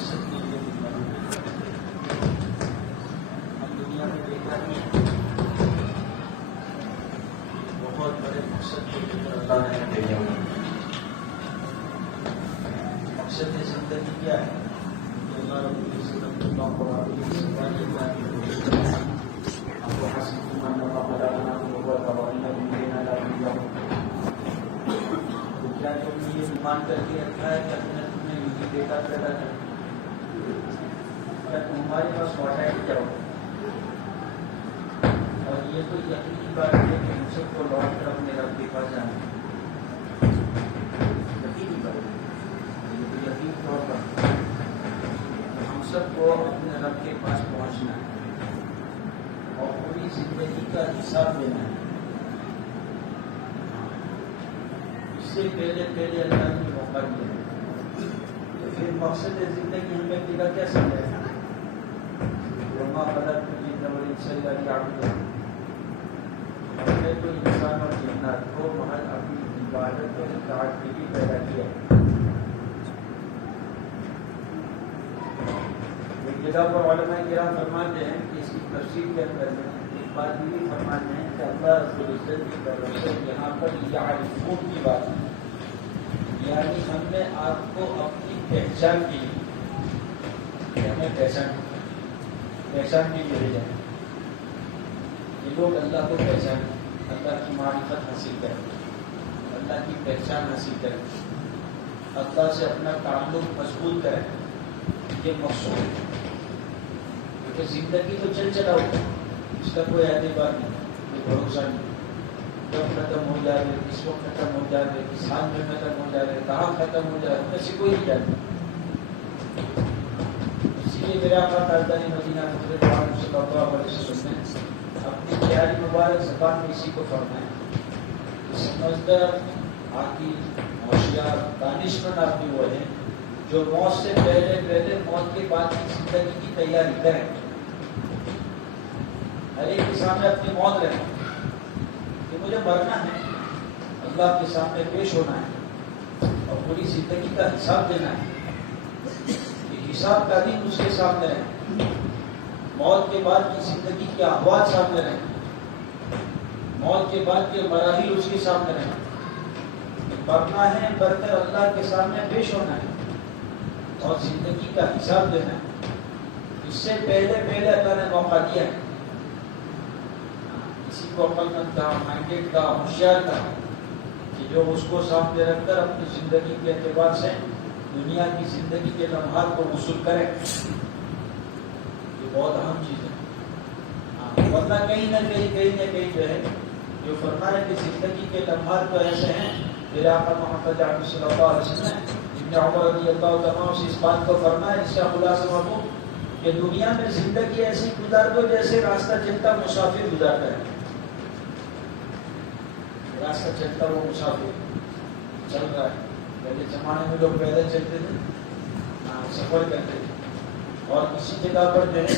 مقصد کے لیے ہم دنیا میں دیکھا کہ بہت بڑے مقصد کے لیے اللہ نے بھیجا ہوا ہے. مقصد زندگی کیا ہے؟ اللہ رب العزت اللہ قرآن کی سمجھانے کا آپ کو حاصل کرنا پڑا کیا تم نے یہ مان کر کے رکھا ہے کہ اپنے تمہیں یہی بیٹا پیدا کر کیا تمہارے پاس واٹا ہے کیا ہو؟ اور یہ تو یقینی بات ہے کہ ہم سب کو لوٹ کر اپنے رب کے پاس جانا ہے. یقینی بات ہے، یہ تو یقین طور پر ہم سب کو اپنے رب کے پاس پہنچنا ہے اور پوری زندگی کا حساب لینا ہے. اس سے پہلے اللہ نے موقع دیا ہے تو پھر مقصد زندگی ہمیں دیکھا کیا سمجھا وما خلقت الجن والانس الا ليعبدون. ہم نے تو انسان اور جنات کو محض اپنی عبادت اور اطاعت کے لیے پیدا کیا ہے. ایک جگہ پر علماء کرام فرماتے ہیں کہ اس کی تفسیر کے اندر میں ایک بات یہ فرماتے ہیں کہ اللہ رب العزت کی طرف سے یہاں پر یعرفون کی بات ہے، یعنی ہم نے آپ کو اپنی پہچان کی ہمیں پہچان کے لیے بھیجا ہے. یہ لوگ اللہ کو پہچان، اللہ کی معرفت حاصل کریں، اللہ کی پہچان حاصل کریں، اللہ سے اپنا تعلق مضبوط کریں. یہ مقصود ہے کیونکہ زندگی تو چل چلا ہو، اس کا کوئی اعتبار نہیں، کوئی بھروسہ نہیں. کب ختم ہو جائے گا، کس وقت ختم ہو جائے گا، کس حال میں ختم ہو جائے گا، کہاں ختم ہو جائے گا، اس سے کوئی نہیں جانتا. اسی لیے میرے آقا تاجدار مدینہ حضرت محمد صلی اللہ علیہ وسلم نے اپنی پیاری مبارک زبان میں اسی کو فرمایا کہ سمجھدار، عاقل، ہوشیار، دانشمند آدمی وہ ہیں جو موت سے پہلے موت کے بعد کی زندگی کی تیاری کریں. ہر ایک کے سامنے اپنی موت رہے کہ مجھے مرنا ہے، اللہ کے سامنے پیش ہونا ہے اور پوری زندگی کا حساب دینا ہے. یہ حساب کا دن اس کے سامنے رہے، موت کے بعد کی زندگی کے احوال سامنے رہے، موت کے بعد کے مراحل اس کے سامنے رہے. مرنا ہے، بر کر اللہ کے سامنے پیش ہونا ہے اور زندگی کا حساب دینا ہے. اس سے پہلے اللہ نے موقع دیا ہے. کسی کو عقل مند کہا، مائنڈیڈ کہا، ہوشیار کہا کہ جو اس کو سامنے رکھ کر اپنی زندگی کے اعتبار سے دنیا کی زندگی کے لمحات کو وصول کرے. یہ بہت اہم چیز ہے. ورنہ کہیں نہ کہیں جو ہے جو فرمایا کہ زندگی کے لمحات تو ایسے ہیں. میرے آقا محمد صلی اللہ علیہ وسلم نے ابن عمر رضی اللہ عنہ سے اس بات کو فرمایا جس کا خلاصہ مفہوم کہ دنیا میں زندگی ایسی گزار دو جیسے راستہ چلتا مسافر گزارتا ہے. راستہ چلتا وہ مسافر چل رہا ہے. پہلے زمانے میں لوگ پیدل چلتے تھے، سفر کرتے تھے اور کسی جگہ پر جو ہے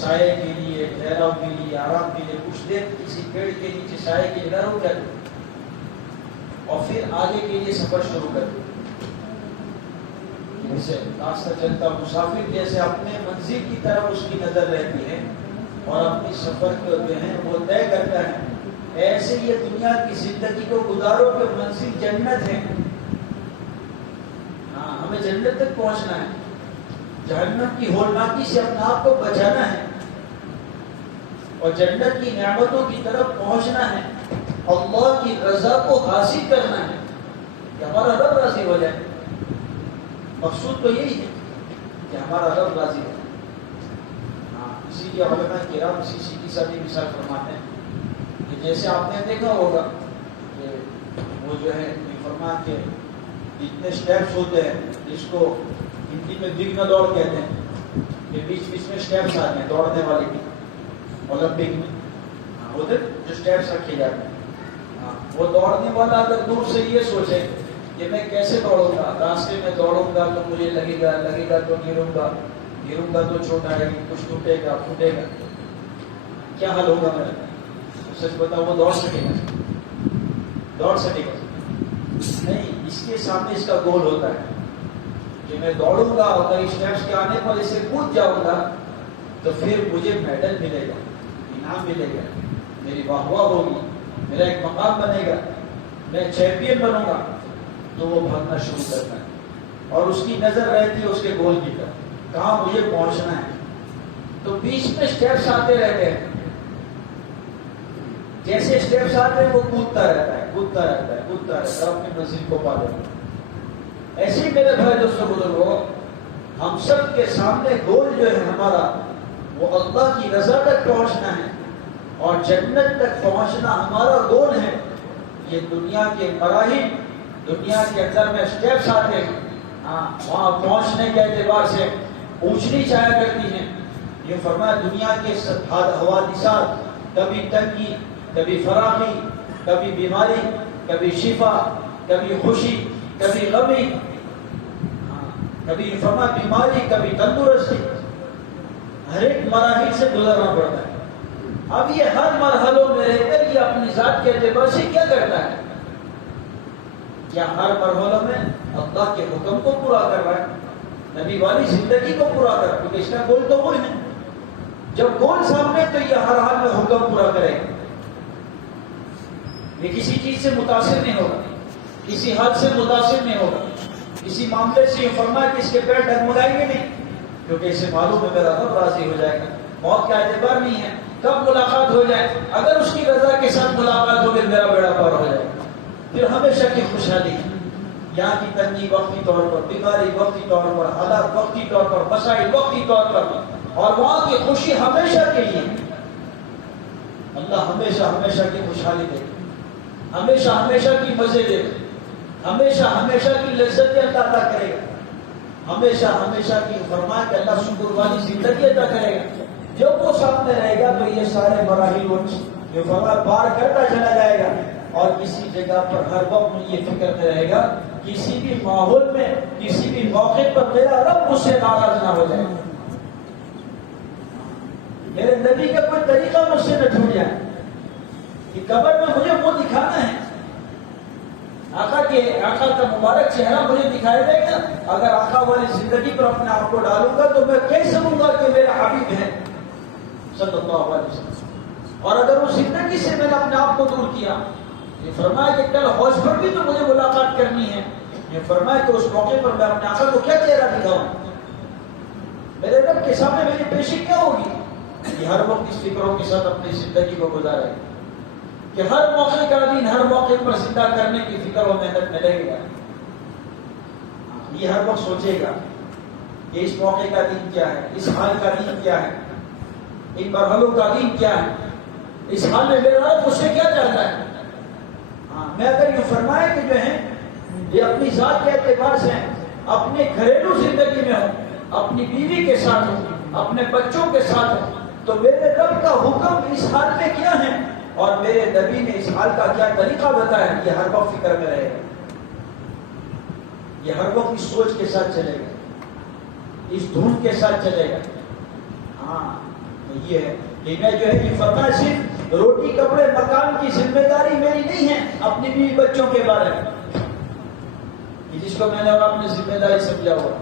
سائے کے لیے، ٹھہراؤ کے لیے، آرام کے لیے کچھ دیر کسی پیڑ کے نیچے سائے کے لیے رک جاتے اور پھر آگے کے لیے سفر شروع کرتے. جیسے راستہ چلتا مسافر جیسے اپنے منزل کی طرف اس کی نظر رہتی ہے اور اپنی سفر کو جو ہے وہ طے کرتا ہے، ایسے یہ دنیا کی زندگی کو گزارو کہ منزل جنت ہے. ہمیں جنت تک پہنچنا ہے، جہنم کی ہولناکی سے اپنے آپ کو بچانا ہے اور جنت کی نعمتوں کی طرف پہنچنا ہے. اللہ کی رضا کو حاصل کرنا ہے کہ ہمارا رب راضی ہو جائے. مقصود تو یہی ہے کہ ہمارا رب راضی ہو. اسی لیے علماء کرام اسی سیدھی سادی مثال فرماتے ہیں کہ جیسے آپ نے دیکھا ہوگا کہ وہ جو ہے فرمان کے اتنے اسٹیپس ہوتے ہیں جس کو ہندی میں وگن دوڑ کہتے ہیں کہ بیچ میں اسٹیپس آتے ہیں دوڑنے والے کی. اولمپک میں ہوتے جو اسٹیپس رکھے جاتے ہیں. وہ دوڑنے والا اگر دور سے یہ سوچے کہ میں کیسے دوڑوں گا، راستے میں دوڑوں گا تو مجھے لگے گا تو گروں گا تو چھوٹا ہے، کچھ ٹوٹے گا پھوٹے گا، کیا حل ہوگا میرا؟ سچ بتاؤ وہ دوڑ سکے گا نہیں. اس کے سامنے اس کا گول ہوتا ہے کہ میں دوڑوں گا اور کئی اسٹیپس کے آنے پر اسے کود جاؤں گا تو پھر مجھے میڈل ملے گا، انعام ملے گا، میری واہ واہ ہوگی، میرا ایک مقام بنے گا، میں چیمپئن بنوں گا، تو وہ بھاگنا شروع کرتا ہے اور اس کی نظر رہتی ہے اس کے گول کی طرف، کہاں مجھے پہنچنا ہے. تو بیچ میں اسٹیپس آتے رہتے ہیں، جیسے اسٹیپس آتے ہیں وہ کودتا رہتا ہے، کودتا رہتا ہے، کودتا رہتا ہے، اپنی منزل کو پا لیتا ہے. ایسے ہی میرے بھائی دوستوں بزرگوں، ہم سب کے سامنے گول جو ہے ہمارا، وہ اللہ کی رضا تک پہنچنا ہے اور جنت تک پہنچنا ہمارا گول ہے. یہ دنیا کے مراحل، دنیا کے اندر میں اسٹیپس آتے ہیں، وہاں پہنچنے کے اعتبار سے اونچ نیچ آیا کرتی ہیں. یہ فرمایا دنیا کے حوادثات، کبھی تنگی، کبھی فراخی، کبھی بیماری، کبھی شفا، کبھی خوشی، کبھی غمی، کبھی فرمایا بیماری، کبھی تندرستی، ہر ایک مراحل سے گزرنا پڑتا ہے. اب یہ ہر مرحلوں میں رہ کر یہ اپنی ذات کے اعتبار سے کیا کرتا ہے؟ کیا ہر مرحلوں میں اللہ کے حکم کو پورا کر رہا ہے، نبی والی زندگی کو پورا کر رہا ہے؟ کیونکہ اس کا گول تو وہ ہے. جب گول سامنے تو یہ ہر حال میں حکم پورا کرے گا. یہ کسی چیز سے متاثر نہیں ہوگا، کسی حد سے متاثر نہیں ہوگا، کسی معاملے سے یہ فرمایا کہ اس کے پیر ڈگمگائیں گے نہیں، کیونکہ اسے معلوم ہے میرا رب راضی ہو جائے گا. موت کا اعتبار نہیں ہے، کب ملاقات ہو جائے، اگر اس کی رضا کے ساتھ ملاقات ہو گئی میرا بیڑا پار ہو جائے گا. پھر ہمیشہ کی خوشحالی ہے. یہاں کی تنگی وقتی طور پر، بیماری وقتی طور پر، حالات وقتی طور پر، مسائل وقتی طور پر، اور وہاں کی خوشی ہمیشہ کے لیے. اللہ ہمیشہ ہمیشہ کی خوشحالی دے، ہمیشہ ہمیشہ کی مزے دے، ہمیشہ ہمیشہ کی لذتیں عطا کرے گا، ہمیشہ ہمیشہ کی فرمائے کہ اللہ شکر والی زندگی عطا کرے گا. جب وہ سامنے رہے گا تو یہ سارے مراحل جو فرمائے پار کرتا چلا جائے گا، اور کسی جگہ پر ہر وقت یہ فکر میں رہے گا کسی بھی ماحول میں، کسی بھی موقع پر میرا رب مجھ سے ناراض نہ ہو جائے، میرے نبی کا کوئی طریقہ مجھ سے نہ چھوٹ جائے کہ قبر میں مجھے وہ دکھانا ہے. آقا کا مبارک چہرہ مجھے دکھائی دے گا. اگر آقا والی زندگی پر اپنے آپ کو ڈالوں گا تو میں کیسے سمجھوں گا کہ میرا حبیب ہے صلی اللہ علیہ وسلم. اور اگر اس زندگی سے میں نے اپنے آپ کو دور کیا، یہ فرمایا کہ کل حوض پر بھی تو مجھے ملاقات کرنی ہے. یہ فرمایا کہ اس موقع پر میں اپنے آقا کو کیا چہرہ دکھاؤں، میرے رب کے سامنے میری پیشی کیا ہوگی. یہ ہر وقت اس فکروں کے ساتھ اپنی زندگی کو گزارے کہ ہر موقع کا دن ہر موقع پر زندہ کرنے کی فکر و محنت میں لگے گا. یہ ہر وقت سوچے گا کہ اس موقع کا دن کیا ہے، اس حال کا دن کیا ہے، ان مرحلوں کا دن کیا ہے، اس حال میں میرا رب مجھ سے کیا چاہتا ہے. میں اگر یہ فرمائے کہ جو ہے یہ اپنی ذات کے اعتبار سے اپنے گھریلو زندگی میں ہوں، اپنی بیوی کے ساتھ ہوں، اپنے بچوں کے ساتھ ہوں، تو میرے رب کا حکم اس حال میں کیا ہے اور میرے نبی نے اس حال کا کیا طریقہ بتایا، یہ ہر وقت فکر میں رہے گا. یہ ہر وقت اس سوچ کے ساتھ چلے گا، اس دھن کے ساتھ چلے گا. یہ ہے کہ میں جو ہے یہ فرمایا صرف روٹی کپڑے مکان کی ذمہ داری میری نہیں ہے اپنی بیوی بچوں کے بارے میں، جس کو میں نے اور اپنی ذمہ داری سمجھا ہوا،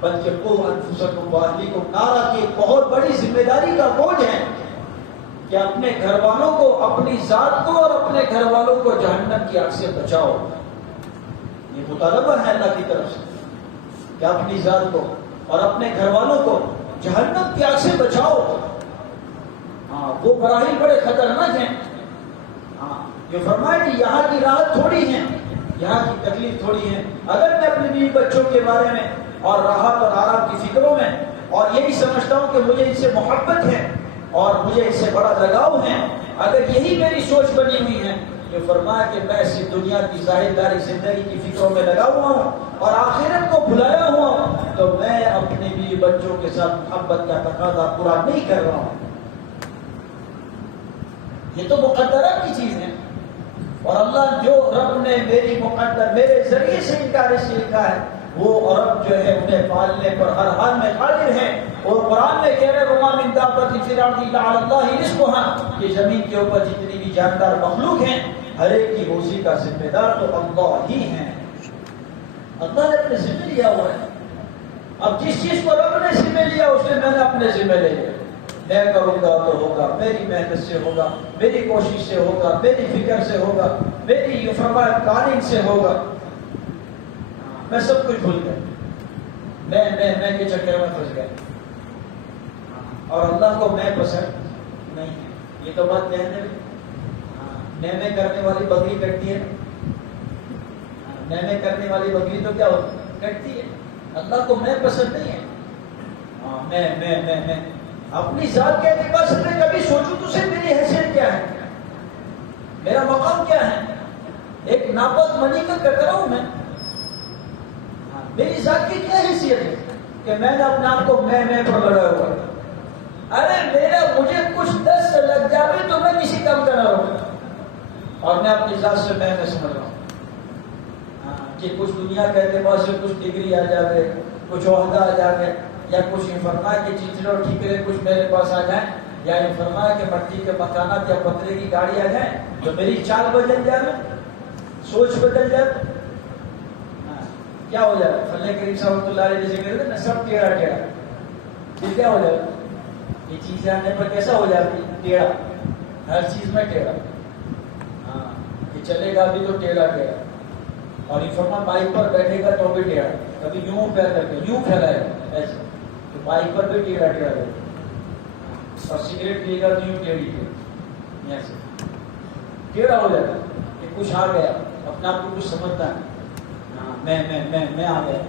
بلکہ قوا انفسکم واہلیکم نارا کی بہت بڑی ذمہ داری کا بوجھ ہے کہ اپنے گھر والوں کو، اپنی ذات کو اور اپنے گھر والوں کو جہنم کی آگ سے بچاؤ. یہ مطالبہ ہے اللہ کی طرف سے کہ اپنی ذات کو اور اپنے گھر والوں کو جہنم کی آگ سے بچاؤ. وہ مراحل بڑے خطرناک ہیں. یہ فرمایا کہ یہاں کی راحت تھوڑی ہے، یہاں کی تکلیف تھوڑی ہے. اگر میں اپنے بیوی بچوں کے بارے میں اور راحت اور آرام کی فکروں میں اور یہی سمجھتا ہوں کہ مجھے ان سے محبت ہے اور مجھے ان سے بڑا لگاؤ ہے، اگر یہی میری سوچ بنی ہوئی ہے، یہ فرمایا کہ میں صرف دنیا کی ظاہرداری زندگی کی فکروں میں لگا ہوا ہوں اور آخرت کو بھلایا ہوا ہوں، تو میں اپنے بیوی بچوں کے ساتھ محبت کا تقاضا پورا نہیں کر رہا ہوں. یہ تو مقدرات کی چیز ہے، اور اللہ جو رب نے میری مقدر میرے ذریعے سے ان کا رزق لکھا ہے، وہ رب جو ہے انہیں پالنے پر ہر حال میں قادر ہے. اور قرآن میں کہہ رہے وما من دابۃ فی الارض الا علی اللہ رزقها، کہ زمین کے اوپر جتنی بھی جاندار مخلوق ہیں ہر ایک کی روزی کا ذمہ دار تو اللہ ہی ہیں. اللہ نے اپنے ذمہ لیا ہوا ہے. اب جس چیز کو رب نے ذمہ لیا اسے میں نے اپنے ذمہ لے لیا. میں کروں گا تو ہوگا، میری محنت سے ہوگا، میری کوشش سے ہوگا، میری فکر سے ہوگا، میری یہ فرمایا قانون سے ہوگا. میں سب کچھ بھول گیا، میں کے چکر میں پھنس گیا. اور اللہ کو میں پسند نہیں ہے. یہ تو بات کہنے میں کرنے والی بکری کٹتی ہے. میں کرنے والی بکری تو کیا ہوتی ہے؟ کٹتی ہے. اللہ کو میں پسند نہیں ہے. میں اپنی ذات کے اعتبار سے میں کبھی سوچوں تو سے میری حیثیت کیا ہے، میرا مقام کیا ہے؟ ایک ناپاک منی کا کٹرا ہوں میں. میری ذات کی کیا حیثیت ہے کہ میں نے اپنے آپ کو میں پر لڑا ہوا ہے؟ ارے مجھے کچھ 10 لگ جاوے تو میں کسی کام کا نہ رہوں گا. اور میں اپنی ذات سے میں سمجھ رہا ہوں کہ کچھ دنیا کے اعتبار سے کچھ ڈگری آ جائے، کچھ عہدہ آ جائے، یا کچھ فرمایا کہ چیچڑے اور ٹھیکرے کچھ میرے پاس آ جائیں، یا فرمایا کہ مٹی کے مکانات یا پتھرے کی گاڑی آ جائے تو میری چال بدل جائے، سوچ بدل جائے. کیا ہو جائے؟ فلے کریم صاحب اللہ علیہ جیسے کہتے ہیں نا، سب ٹیڑھا ٹیڑھا. یہ کیا ہو جائے؟ یہ چیزیں آنے پر کیسا ہو جاتی؟ ٹیڑھا. ہر چیز میں ٹیڑھا. یہ چلے گا بھی تو ٹیڑھا ٹیڑھا. اور یہ فرما بائک پر بیٹھے گا تو بھی ٹیڑھا. کبھی یوں پیر کر کے یوں پھیلائے گا ایسے، تو بائک پر بھی ٹیڑھا ٹیڑھا رہے گا. اور سگریٹ پیے گا تو یوں ٹیڑھی ایسے ٹیڑھا ہو جاتا ہے کہ کچھ آ گیا، اپنے آپ کو کچھ سمجھتا ہے. میں آ گیا.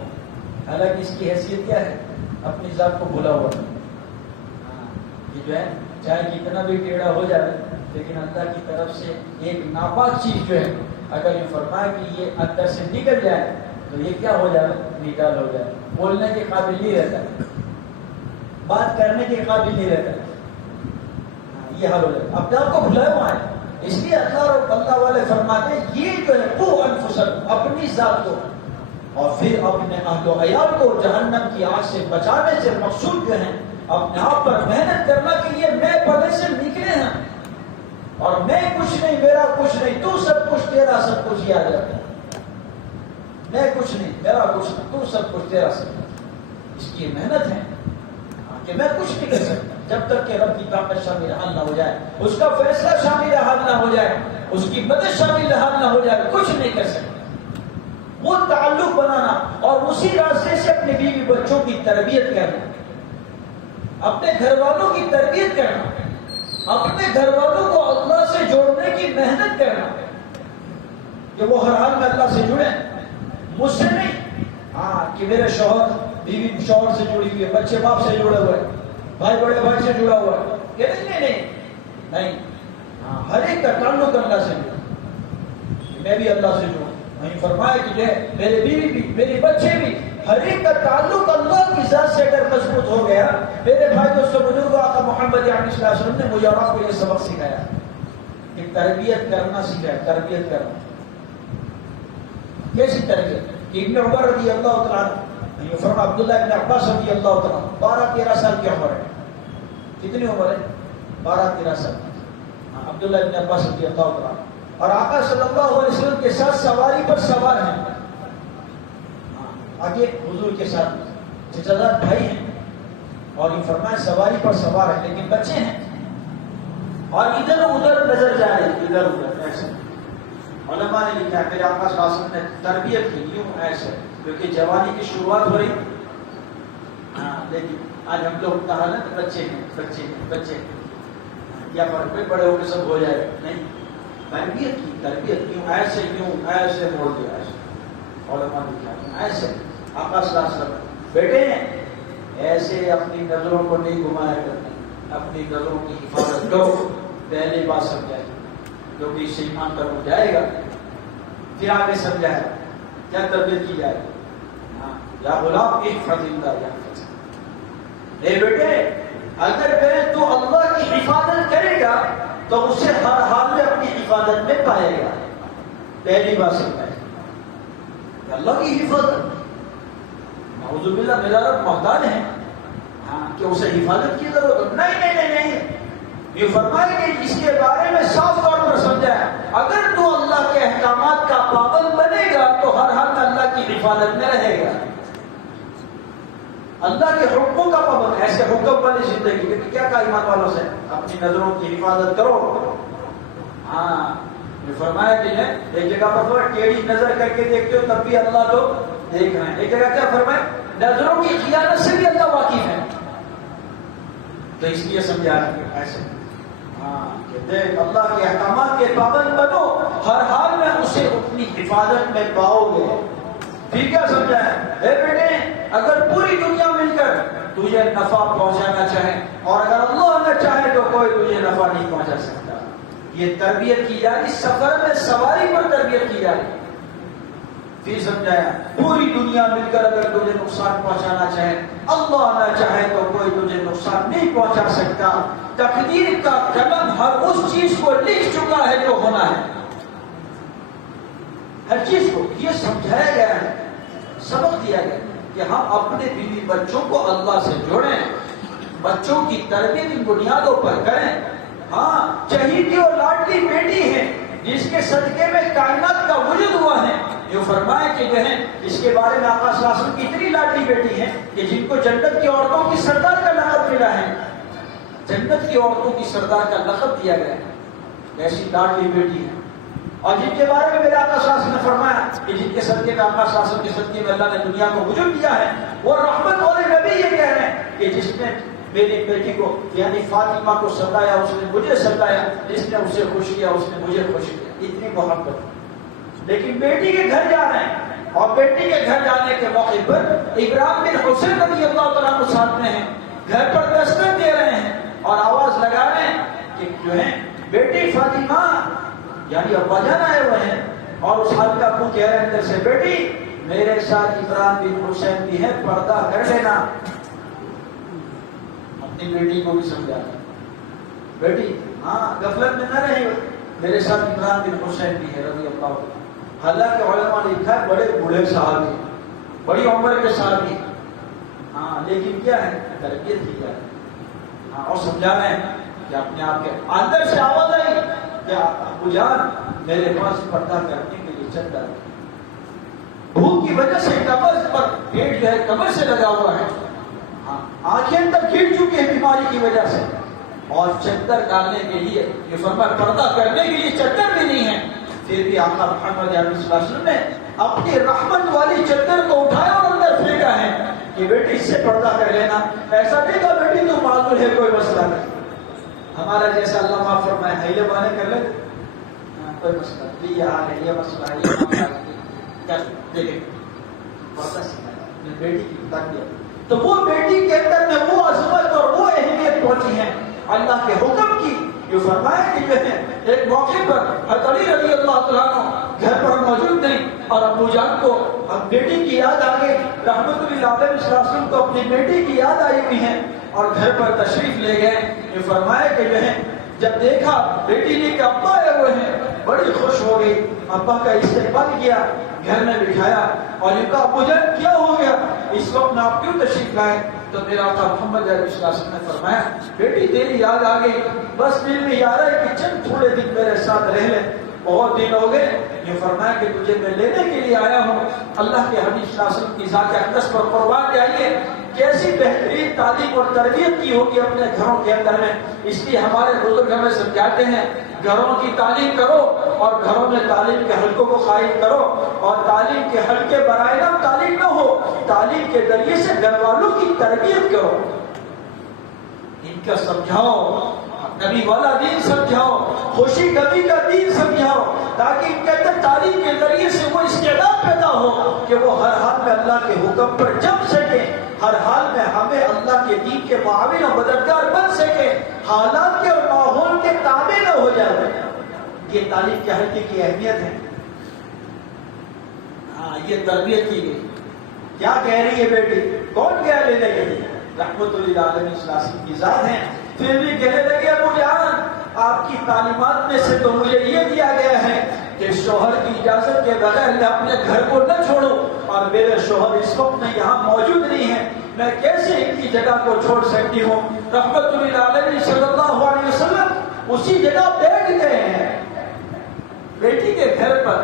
حالانکہ اس کی حیثیت کیا ہے؟ اپنی ذات کو بھولا ہوا. یہ جو ہے چاہے کتنا بھی ٹیڑھا ہو جائے، لیکن اللہ کی طرف سے ایک ناپاک چیز جو ہے اگر یہ فرمائے کہ یہ اندر سے نکل جائے تو یہ کیا ہو جائے؟ نکال ہو جائے. بولنے کے قابل نہیں رہتا ہے، بات کرنے کے قابل نہیں رہتا ہے. یہ حال ہو جائے. اپنے آپ کو بھلایا ہوا ہے. اس لیے اللہ والے فرماتے ہیں یہ جو ہے وہ انفسکم، اپنی ذات کو اور پھر اپنے اہل و عیال کو جہنم کی آگ سے بچانے سے مقصود جو ہے اپنے آپ پر محنت کرنا کہ یہ میں پردے سے نکلے ہیں اور میں کچھ نہیں، میرا کچھ نہیں، تو سب کچھ، تیرا سب کچھ یاد رکھتا ہے. میں کچھ نہیں، میرا کچھ نہیں، تو سب کچھ، تیرا سب کچھ. اس کی محنت ہے کہ میں کچھ نہیں کر سکتا جب تک کہ رب کی طاقت شامل حال نہ ہو جائے، اس کا فیصلہ شامل حال نہ ہو جائے، اس کی مدد شامل حال نہ ہو جائے، کچھ نہیں کر سکتا. وہ تعلق بنانا اور اسی راستے سے اپنے بیوی بچوں کی تربیت کرنا، اپنے گھر والوں کی تربیت کرنا، اپنے گھر والوں کو اللہ سے جوڑنے کی محنت کرنا کہ وہ ہر حال میں اللہ سے جڑے. مجھ سے نہیں، کہ میرے شوہر بیوی شوہر سے جڑی ہوئی ہے، بچے باپ سے جڑے ہوئے ہیں، بھائی بڑے بھائی سے جڑا ہوا ہے، کہ نہیں. ہر ایک کا تعلق اللہ سے جڑا. میں بھی اللہ سے جڑوں. نہیں فرمایا کہ میرے بیوی بھی، میرے بچے بھی، ہر ایک کا تعلق اللہ کی ذات سے اگر مضبوط ہو گیا. میرے بھائی دوستوں بزرگوں، آقا محمد علیہ السلام نے مجھے آپ کو یہ سبق سکھایا کہ تربیت کرنا سکھایا. تربیت کرنا کیسی تربیت؟ ابن عمر رضی اللہ تعالیٰ عنہ، عبداللہ ابن عباس رضی اللہ تعالیٰ عنہ 12-13 سال کی عمر ہے. کتنی عمر ہے؟ 12-13 سال. عبداللہ ابن عباس رضی اللہ تعالیٰ عنہ اور آقا صلی اللہ علیہ وسلم کے ساتھ سواری پر سوار ہیں. آگے حضور کے ساتھ چچا بھائی ہیں اور یہ فرمایا سواری پر سوار ہیں لیکن بچے ہیں اور ادھر ادھر نظر جا رہے ہیں، ادھر ادھر ایسے. علماء نے لکھا میرے آقا صلی اللہ علیہ وسلم نے تربیت کی یوں ایسے، کیونکہ جوانی کی شروعات ہو رہی. لیکن آج ہم لوگ کہا نا بچے ہیں بچے ہیں بچے ہیں، یا فرق میں بڑے ہو کے سب ہو جائے. نہیں، تربیت کی، تربیت کیوں ایسے موڑ دیا. ایسے علماء نے لکھا ایسے. آقا صلی اللہ علیہ وسلم بیٹے ہیں ایسے اپنی نظروں کو نہیں گھمایا کرتے، اپنی نظروں کی حفاظت کرو. پہلی بات سمجھائے کیونکہ اس سے ایمان پر اٹھ جائے گا. پھر آگے سمجھائے کیا تربیت کی جائے. یا غلام احفظ اللہ یحفظک. اے بیٹے اگر میں تو اللہ کی حفاظت کرے گا تو اسے ہر حال میں اپنی حفاظت میں پائے گا. پہلی بات سمجھائے اللہ کی حفاظت. نعوذ باللہ میرا رب محتاج ہے کہ اسے حفاظت کی ضرورت. نہیں نہیں نہیں نہیں یہ فرمایا کہ اس کے بارے میں صاف طور پر سمجھایا اگر تو اللہ کے احکامات کا پابند بنے گا تو ہر حال میں اللہ کی حفاظت میں رہے گا. اللہ کے حکموں کا پابند, ایسے حکم والی زندگی لیکن کیا کہا ایمان والوں سے, اپنی نظروں کی حفاظت کرو. ہاں یہ فرمایا کہ ایک جگہ پر ٹیڑھی نظر کر کے دیکھتے ہو تب بھی اللہ تو دیکھ رہے ہیں. ایک جگہ کیا فرمایا, نظروں کی خیانت سے بھی اللہ واقف ہے. تو اس لیے سمجھا رہے ہیں ایسے دیکھ اللہ کے احکامات کے پابند بنو, ہر حال میں اسے اپنی حفاظت میں پاؤ گے. پھر کیا سمجھا ہے, اے بیٹے اگر پوری دنیا مل کر تجھے نفع پہنچانا چاہے اور اگر اللہ نہ چاہے تو کوئی تجھے نفع نہیں پہنچا سکتا. یہ تربیت کی جا رہی, سفر میں سواری پر تربیت کی جا رہی. پھر سمجھایا پوری دنیا مل کر اگر تجھے نقصان پہنچانا چاہے اللہ نہ چاہے تو کوئی تجھے نقصان نہیں پہنچا سکتا. تقدیر کا قلم ہر اس چیز کو لکھ چکا ہے جو ہونا ہے, ہر چیز کو. یہ سمجھایا گیا ہے, سبق دیا گیا کہ ہم اپنے بیوی بچوں کو اللہ سے جوڑیں, بچوں کی تربیت ان بنیادوں پر کریں. ہاں چہیتی اور لاڈلی بیٹی ہے جس کے صدقے میں کائنات کا وجود ہوا ہے. یہ فرمایا کہ جو ہے اس کے بارے میں آقا صلی اللہ علیہ وسلم کی اتنی لاڈلی بیٹی ہے کہ جن کو جنت کی عورتوں کی سردار کا لقب ملا ہے. جنت کی عورتوں کی سردار کا لقب دیا گیا ہے, ایسی لاڈلی بیٹی ہے. اور جن کے بارے میں میرے آقا صلی اللہ علیہ وسلم نے فرمایا کہ جن کے صدقے میں آقا صلی اللہ علیہ وسلم کے صدقے میں اللہ نے دنیا کو وجود دیا ہے, وہ رحمت والے نبی یہ کہہ رہے ہیں کہ جس نے میری بیٹی کو یعنی فاطمہ کو سردایا اس نے مجھے سردایا, جس نے اسے خوش کیا اس نے مجھے خوش کیا. اتنی محبت. لیکن بیٹی کے گھر جا رہے ہیں اور بیٹی کے گھر جانے کے موقع پر ابراہیم بن حسین رضی اللہ تعالیٰ عنہ ساتھ میں ہیں, گھر پر دستک دے رہے ہیں اور آواز لگا رہے ہیں کہ جو ہے بیٹی فاطمہ یعنی ابا جان آئے ہوئے ہیں. اور اس حال کا ابو کہہ رہے ہیں اندر سے, بیٹی میرے ساتھ ابراہیم بن حسین بھی ہے, پردہ کر لینا. اپنی بیٹی کو بھی سمجھا بیٹی ہاں غفلت میں نہ رہی, میرے ساتھ ابراہیم بن حسین بھی ہے رضی اللہ عنہ. حالانکہ علماء نے لکھا ہے بڑے بوڑھے صحابی, بڑی عمر کے صحابی. ہاں لیکن کیا ہے تربیت کی جائے. ہاں اور سمجھا رہے ہیں کہ اپنے آپ کے اندر سے آواز آئی کہ ابو جان میرے پاس پردہ کرنے کے لیے چادر, بھوک کی وجہ سے کمر پر پیٹ جو ہے کمر سے لگا ہوا ہے, آنکھیں تک گر چکی ہے بیماری کی وجہ سے, اور چادر ڈالنے کے لیے یہ فرمایا پردہ کرنے کے لیے چادر بھی نہیں ہے. پھر بھی آقا محمد علیہ وسلم نے اپنی رحمت والی چادر کو اٹھایا اور اندر پھینکا ہے کہ بیٹی اس سے پردہ کر لینا. ایسا نہیں کہا بیٹی تو معذور ہے کوئی مسئلہ نہیں, ہمارا جیسا اللہ معاف فرمائے ہے یہ بانے کر لے کوئی مسئلہ نہیں, یہ حال ہے یہ مسئلہ ہے یہ پردہ سکھایا بیٹی کی تربیت. تو وہ بیٹی کے اندر میں وہ عظمت اور وہ اہمیت پہنچی ہے اللہ کے حکم کی. یہ فرمایا کہ جو ہے ایک موقع پر حضرت علی رضی اللہ تعالیٰ عنہ گھر پر موجود نہیں اور ابو جان کو اب بیٹی کی یاد آ گئی. رحمت اللہ علیہ وسلم کو اپنی بیٹی کی یاد آئی ہوئی ہے اور گھر پر تشریف لے گئے. یہ فرمایا کہ جو ہے جب دیکھا بیٹی نے کہ ابا آئے ہوئے ہیں بڑی خوش ہو گئی, ابا کا استقبال کیا, گھر میں بٹھایا اور یہ کہا ابو جان کیا ہو گیا, اس وقت میں آپ کیوں تشریف لائے؟ تو میرا آقا محمد علیہ وسلم نے فرمایا بیٹی تیری یاد آ گئی, بس دل میں یاد ہے کہ چند تھوڑے دن میرے ساتھ رہ لے, بہت دن ہو گئے. یہ فرمایا کہ تجھے میں لینے کے لیے آیا ہوں. اللہ کے حبیب صلی اللہ علیہ وسلم کی ذات اقدس پر قربان جائیے کیسی بہترین تعلیم اور تربیت کی ہوگی اپنے گھروں کے اندر میں. اس لیے ہمارے بزرگ ہمیں سمجھاتے ہیں گھروں کی تعلیم کرو اور گھروں میں تعلیم کے حلقوں کو قائم کرو, اور تعلیم کے حلقے برائے نام تعلیم نہ ہو, تعلیم کے ذریعے سے گھر والوں کی تربیت کرو, ان کا سمجھاؤ, نبی والا دین سمجھاؤ, خوشی غمی کا دین سمجھاؤ, تاکہ ان کے اندر تعلیم کے ذریعے سے وہ استعداد پیدا ہو کہ وہ ہر حال میں اللہ کے حکم پر جم سکے, ہر حال میں ہمیں اللہ کے دین کے معاون اور مددگار بن سکے, حالات کے اور ماحول کے تابع نہ ہو جائے. یہ تعلیم کے حلقے کی اہمیت ہے. ہاں یہ تربیت کی گئی. کیا کہہ رہی ہے بیٹی, کون گیا لینے کے لیے؟ رحمت للعالمین صلی اللہ علیہ وسلم کی ذات ہے. پھر بھی کہنے لگے ابو جان آپ کی تعلیمات میں سے تو مجھے یہ دیا گیا ہے کہ شوہر کی اجازت کے بغیر میں اپنے گھر کو نہ چھوڑوں, اور میرے شوہر اس وقت میں یہاں موجود نہیں ہے, میں کیسے ان کی جگہ کو چھوڑ سکتی ہوں؟ رحمت للعالمین صلی اللہ علیہ وسلم اسی جگہ بیٹھ گئے ہیں بیٹی کے گھر پر.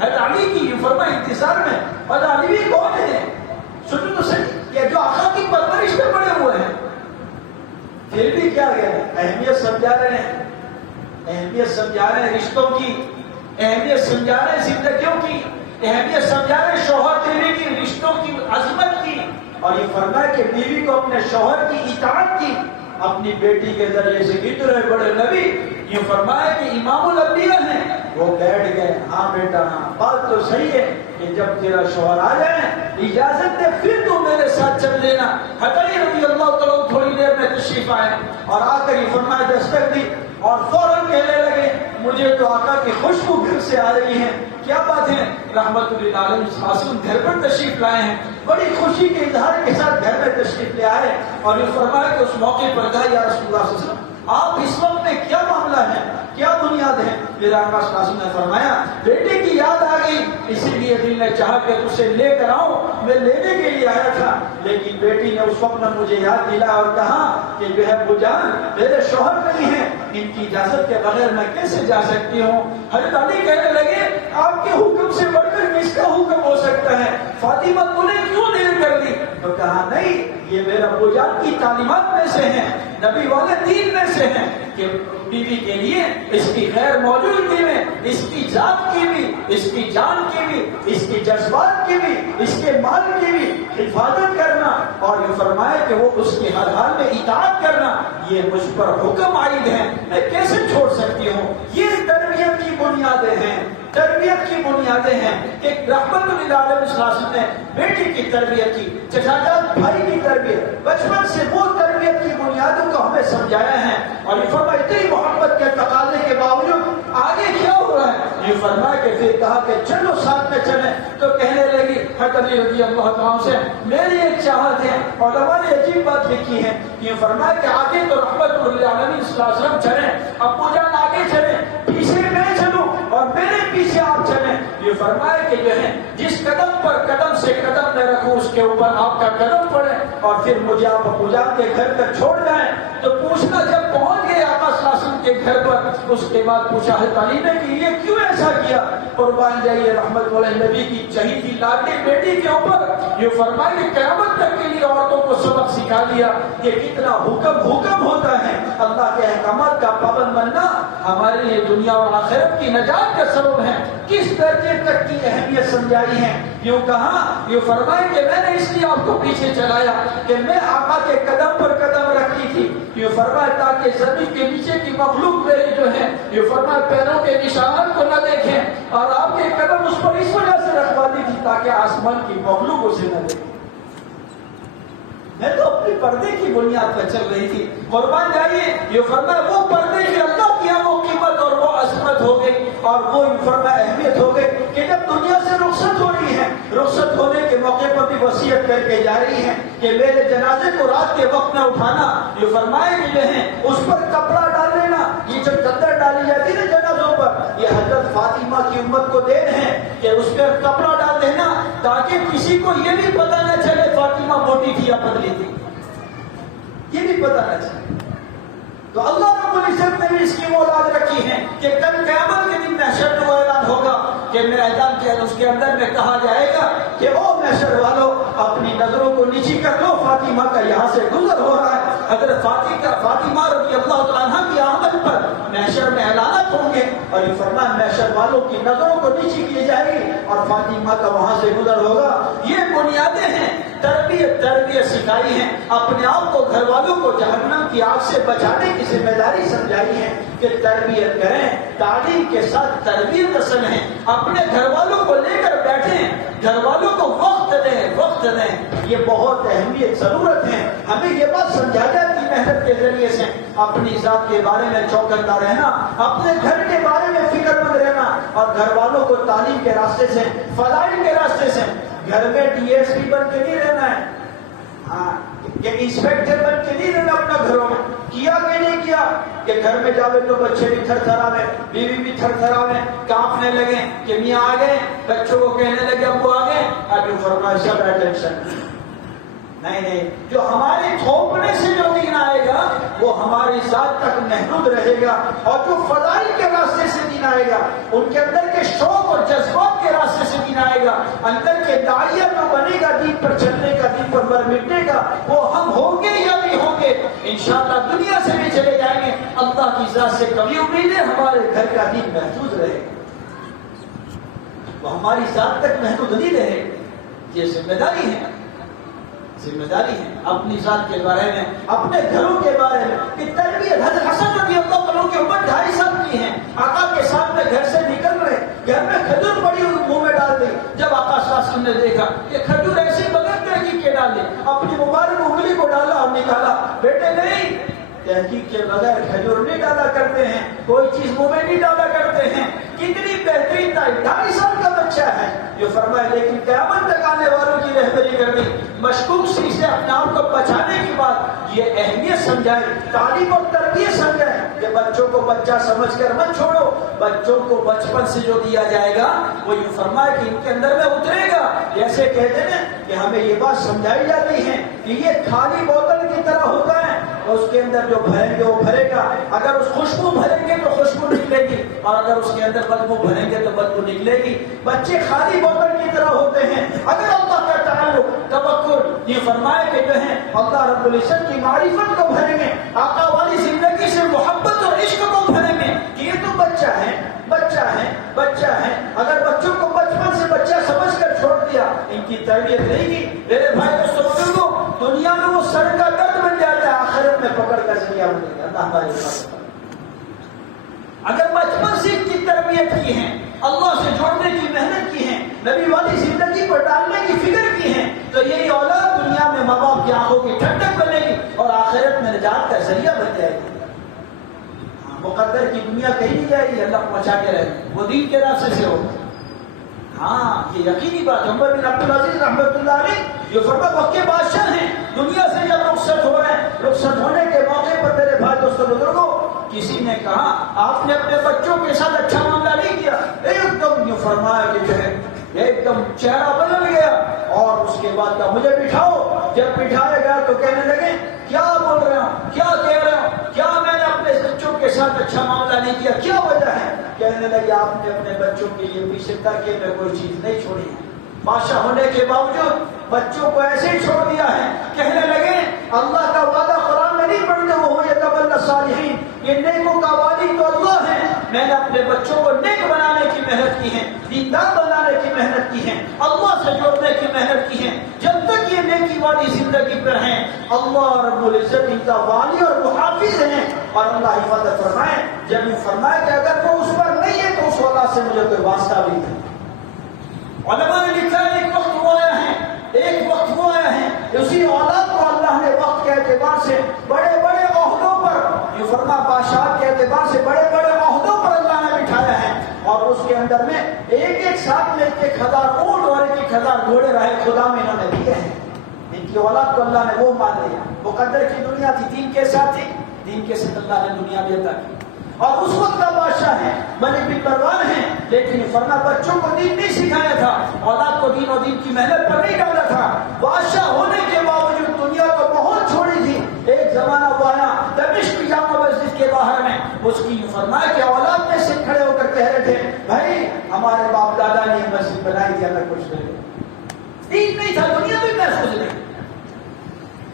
حضرت علی کی یہ فرما انتظار میں. اور علی کون ہے؟ سنو تو صحیح کہ جو آقا کی پرورش میں پڑے ہوئے ہیں. پھر بھی کیا گیا اہمیت سمجھا رہے ہیں, اہمیت سمجھا رہے ہیں رشتوں کی, اہمیت سمجھا رہے ہیں زندگیوں کی, اہمیت سمجھا رہے ہیں شوہر بیوی کی رشتوں کی عظمت کی. اور یہ فرمایا کہ بیوی کو اپنے شوہر کی اطاعت کی اپنی بیٹی کے ذریعے سے. اتنے بڑے نبی یہ فرمایا کہ امام الانبیاء ہیں, وہ بیٹھ گئے. ہاں بیٹا ہاں بات تو صحیح ہے کہ جب تیرا شوہر آ جائے اجازت دے پھر تو میرے ساتھ چل دینا. حضرت رضی اللہ تعالیٰ تھوڑی دیر میں تشریف آئے اور آ کر یہ فرمایا دستک دی اور فوراً کہنے لگے مجھے تو آقا کی خوشبو گھر سے آ رہی ہے. کیا بات ہے؟ رحمت للعالمین گھر پر تشریف لائے ہیں, بڑی خوشی کے اظہار کے ساتھ گھر میں تشریف لے آئے اور یہ فرمایا کہ اس موقع پر کہا یا رسول اللہ صلی اللہ علیہ وسلم آپ اس وقت میں کیا معاملہ ہے, کیا بنیاد ہے؟ میرا آقا صلی اللہ علیہ وسلم نے فرمایا بیٹے کی یاد آ گئی اسی لیے دل نے چاہا کہ تجھے لے کر آؤں, میں لینے کے لیے آیا تھا لیکن بیٹی نے اس وقت میں مجھے یاد دلایا اور کہا کہ جو ہے ابو جان میرے شوہر نہیں ہیں, ان کی اجازت کے بغیر میں کیسے جا سکتی ہوں؟ حضرت علی کہنے لگے آپ کے حکم سے بڑھ کر کس کا حکم ہو سکتا ہے؟ فاطمہ تو نے کیوں دیر کر دی؟ تو کہا نہیں یہ میرا ابو جان کی تعلیمات میں سے ہیں, نبی والے دین میں سے ہیں کہ بیوی کے لیے اس کی غیر موجودگی میں اس کی ذات کی بھی, اس کی جان کی بھی, اس کی جذبات کی بھی, اس کے مال کی بھی حفاظت کرنا اور یہ فرمایا کہ وہ اس کی ہر حال میں اطاعت کرنا یہ مجھ پر حکم عائد ہے, میں کیسے چھوڑ سکتی ہوں؟ یہ تربیت کی بنیادیں ہیں, تربیت کی بنیادیں ہیں کہ رحمت للعالمین صلی اللہ علیہ وسلم نے بیٹی کی تربیت کی, چچا جان بھائی کی تربیت, بچپن سے وہ تربیت کی بنیادوں کو ہمیں سمجھایا ہے. اور یہ فرمایا اتنی محبت کے تقاضے کے باوجود آگے کیا ہو رہا ہے؟ یہ فرمایا کہ پھر کہا کہ چلو ساتھ میں چلیں. تو کہنے لگی حضرت علی رضی اللہ عنہ سے میری ایک چاہت ہے. علماء نے عجیب بات لکھی ہے, یہ فرمایا کہ آگے تو رحمت للعالمین صلی اللہ علیہ وسلم چلیں, ابو جان آگے چلیں, پیچھے میں چلوں اور میرے پیچھے آپ چلیں. یہ فرمایا کہ جو ہے جس قدم پر قدم سے قدم نہ رکھوں اس کے اوپر آپ کا قدم پڑے اور پھر مجھے آپ ابو جان کے گھر تک چھوڑ جائیں. تو پوچھنا جب پہنچ گئے آقا صلی اللہ علیہ وسلم کے گھر پر, اس کے بعد پوچھا حضرت علی نے کہ یہ کیوں ایسا کیا؟ قربان جائیے رحمت اللہ نبی کی چہیتی لاڈلی بیٹی کے اوپر یہ فرمایا کہ قیامت تک کے لیے عورتوں کو سبق سکھا دیا کہ کتنا حکم ہوتا ہے. اللہ کے احکامات کا پابند بننا ہمارے لیے دنیا اور آخرت کی نجات کا سبب ہے. کس درجے تک کی اہمیت سمجھائی ہے. یوں کہا, یہ فرمائے کہ میں نے اس لیے آپ کو پیچھے چلایا کہ میں آقا کے قدم پر قدم رکھتی تھی. یہ فرمائے تاکہ زمین کے نیچے کی مخلوق میری جو ہے یہ فرمائے پیروں کے نشانات کو نہ دیکھیں اور آپ کے قدم اس پر اس وجہ سے رکھواتی تھی تاکہ آسمان کی مخلوق اسے نہ دیکھیں. میں تو اپنے پردے کی بنیاد پر چل رہی تھی. قربان جائیے یہ فرمایا وہ پردے کی اللہ کی وہ قیمت اور وہ عظمت ہو گئی اور وہ فرمایا اہمیت ہو گئی کہ جب دنیا سے رخصت ہو رہی ہے, رخصت ہونے کے موقع پر بھی وصیت کر کے جا رہی ہے کہ میرے جنازے کو رات کے وقت نہ اٹھانا. یہ فرمائے کہ جو ہے اس پر کپڑا ڈال لینا, یہ جو چادر ڈالی جاتی ہے جنازوں پر یہ حضرت فاطمہ کی امت کو دین ہے کہ اس پر کپڑا ڈال دینا تاکہ کسی کو یہ بھی پتہ نہ چلے فاطمہ موٹی تھی یا پتلی تھی, یہ بھی پتہ نہ چلے. تو اللہ رب العزت نے بھی اس کی اولاد رکھی ہے کہ کل قیامت کے دن محشر میں اعلان ہوگا کہ میدان کے اس کے اندر میں کہا جائے گا کہ او محشر والو اپنی نظروں کو نیچی کر لو, فاطمہ کا یہاں سے گزر ہو رہا ہے. حضرت فاطمہ رضی اللہ تعالیٰ عنہ کی آمد پر محشر میں اعلانات ہوں گے اور یہ فرمایا محشر والوں کی نظروں کو نیچی کی جائے گی اور فاطمہ کا وہاں سے گزر ہوگا. یہ بنیادیں ہیں, تربیت سکھائی ہے. اپنے آپ کو گھر والوں کو جہنم کی آگ سے بچانے کی ذمہ داری سمجھائی ہے کہ تربیت کریں, تعلیم کے ساتھ تربیت اصل ہے. اپنے گھر والوں کو لے کر بیٹھیں, گھر والوں کو وقت دیں, یہ بہت اہمیت ضرورت ہے. ہمیں یہ بات سمجھا جاتی محنت کے ذریعے سے اپنی ذات کے بارے میں چوکندہ رہنا, اپنے گھر کے بارے میں فکر مند رہنا اور گھر والوں کو تعلیم کے راستے سے, فضائل کے راستے سے. گھر میں ڈی ایس پی بن کے نہیں رہنا ہے, ہاں کہ انسپیکٹر بن کے نہیں رہنا اپنا گھروں میں. کیا کہ نہیں کیا کہ گھر میں جاوے تو بچے بھی تھر تھراوے, بیوی بھی تھر تھراوے, کانپنے لگے کہ میاں آ گئے, بچوں کو کہنے لگے ابو آ گئے. ابھی فرمایا سب اٹینشن, نہیں، جو ہمارے تھوپنے سے جو دین آئے گا وہ ہماری ذات تک محدود رہے گا، اور جو فضائل کے راستے سے دین آئے گا، ان کے اندر کے شوق اور جذبات کے راستے سے دین آئے گا، اندر کے داعیہ جو بنے گا دین پر چلنے کا، دین پر مر مٹنے کا، وہ ہم ہوں گے یا نہیں ہوں گے، انشاءاللہ دنیا سے بھی چلے جائیں گے، اللہ کی ذات سے کبھی امید ہے ہمارے گھر کا دین محفوظ رہے گا، وہ ہماری ذات تک محدود نہیں رہے گا۔ یہ ذمہ داری ہے، ذمہ داری ہے اپنی ذات کے بارے میں، اپنے گھروں کے بارے میں کہ تربیت۔ حضرت حسن رضی اللہ عنہ کی عمر 2.5 سال کی ہے، آقا کے سامنے گھر سے نکل رہے، گھر میں کھجور پڑی ہوئی منہ میں ڈال دی، جب آقا صلی اللہ علیہ وسلم نے دیکھا کہ کھجور ایسی بغیر تحقیق کے ڈال دی، اپنی مبارک انگلی کو ڈالا اور نکالا، بیٹے نہیں، تحقیق کے بغیر کھجور نہیں ڈالا کرتے ہیں، کوئی چیز منہ میں نہیں ڈالا کرتے ہیں۔ کتنی بہترین تھا، 2.5 سال کا بچہ ہے، جو فرمایا لیکن قیامت تک آنے والوں کی رہبری کرنی، مشکوک سی سے اپنے آپ کو بچانے کی بات، یہ اہمیت سمجھائے، تعلیم اور تربیت سمجھائے کہ بچوں کو بچہ سمجھ کر مت چھوڑو، بچوں کو بچپن سے جو دیا جائے گا وہ یہ فرمایا کہ ان کے اندر میں اترے گا۔ جیسے کہتے ہیں کہ ہمیں یہ بات سمجھائی جاتی ہے کہ یہ خالی بوتل کی طرح ہوتا ہے، اس کے اندر جو بھریں گے وہ بھرے گا، اگر اس خوشبو بھریں گے تو خوشبو نکلے گی، اور اگر اس کے اندر بدبو بھریں گے تو بدبو نکلے گی۔ بچے خالی بوتل کی طرح ہوتے ہیں، اگر اللہ کا تعلق، تفکر، یہ فرمایا کہ جو ہے اللہ رب العزت کی معرفت کو بھریں گے، آقا والی زندگی سے محبت اور عشق کو بھریں گے کہ یہ تو بچہ ہے، بچہ ہے، بچہ ہے۔ اگر بچوں کو بچپن سے بچہ سمجھ کر چھوڑ دیا، ان کی تربیت نہیں کی، میرے بھائی دوستوں بزرگوں، دنیا میں وہ سر کا درد بن جاتا ہے، آخرت میں پکڑ کر ذریعہ بنے گا۔ اللہ ہماری حفاظت کرے۔ اگر بچپن سے ان کی تربیت کی ہے، اللہ سے جوڑنے کی محنت کی ہے، نبی والی زندگی پر ڈالنے کی فکر کی ہے، تو یہی اولاد دنیا میں ماں باپ کی آنکھوں کی ٹھنڈک بنے گی اور آخرت میں نجات کا ذریعہ بن جائے گی۔ مقدر کی دنیا کہیں نہیں جائے گی، اللہ پہنچا کے رہے گی، وہ دین کے راستے سے ہوگا۔ ہاں یہ یقینی بات۔ عمر بن عبدالعزیز رحمۃ اللہ علیہ جو فرما وقت کے بادشاہ ہیں، دنیا سے جب رخصت ہو رہے ہیں، رخصت ہونے کے موقع پر میرے بھائی دوستوں بزرگوں، کسی نے کہا آپ نے اپنے بچوں کے ساتھ اچھا معاملہ نہیں کیا، ایک دم یہ فرمایا کہ جو ہے ایک دم چہرہ بدل گیا، اور اس کے بعد کہا مجھے بٹھاؤ۔ جب بٹھایا گیا تو کہنے لگے کیا بول رہے ہوں، کیا کہہ رہے ہوں، کیا میں نے اپنے بچوں کے ساتھ اچھا معاملہ نہیں کیا، کیا وجہ ہے؟ کہنے لگے آپ نے اپنے بچوں کے لیے پیچھے تکیے میں کوئی چیز نہیں چھوڑی ہے، بادشاہ ہونے کے باوجود بچوں کو ایسے ہی چھوڑ دیا ہے۔ کہنے لگے اللہ کا وعدہ قرآن میں نہیں پڑھتے وہ یتولی الصالحین، یہ نیکوں کا والی تو اللہ ہے، میں نے اپنے بچوں کو نیک بنانے کی محنت کی ہے، دیندار بنانے کی محنت کی ہے، اللہ سے جوڑنے کی محنت کی ہے، جب تک یہ نیکی والی زندگی پر ہیں اللہ رب العزت ان کا والی اور محافظ ہیں، اور اللہ حفاظت فرمائے۔ جب یہ فرمائے کہ اگر وہ اس پر نہیں ہے تو اس وجہ سے مجھے کوئی واسطہ بھی نہیں۔ علماء نے لکھا ہے ایک وقت وہ آیا ہے، ایک وقت وہ آیا ہے، اسی اولاد کو اللہ نے وقت کے اعتبار سے بڑے بڑے عہدوں پر، یہ فرما بادشاہ کے اعتبار سے بڑے بڑے عہدوں پر اللہ نے بٹھایا ہے، اور اس کے اندر میں ایک ساتھ میں 1000 اونٹ اور 1000 گھوڑے رہے خدا میں انہوں نے دیے ہیں۔ ان کی اولاد کو اللہ نے وہ مان لیا۔ مقدر کی دنیا تھی، دین کے ساتھ تھی، دین کے ساتھ اللہ نے دنیا بھی عطا کی، اور اس وقت کا بادشاہ ہے، ملک بن مروان ہے، لیکن فرما بچوں کو دین نہیں سکھایا تھا، اولاد کو دین اور دین کی محنت پر نہیں ڈالا تھا، بادشاہ ہونے کے باوجود دنیا کو بہت چھوڑی تھی۔ ایک زمانہ وہ آیا دمشق جامع مسجد کے باہر میں، اس کی فرمایا کہ اولاد میں سے کھڑے ہو کر کہہ رہے تھے بھائی ہمارے باپ دادا نے مسجد بنائی تھی، اگر کچھ دین نہیں تھا دنیا بھی محفوظ نہیں۔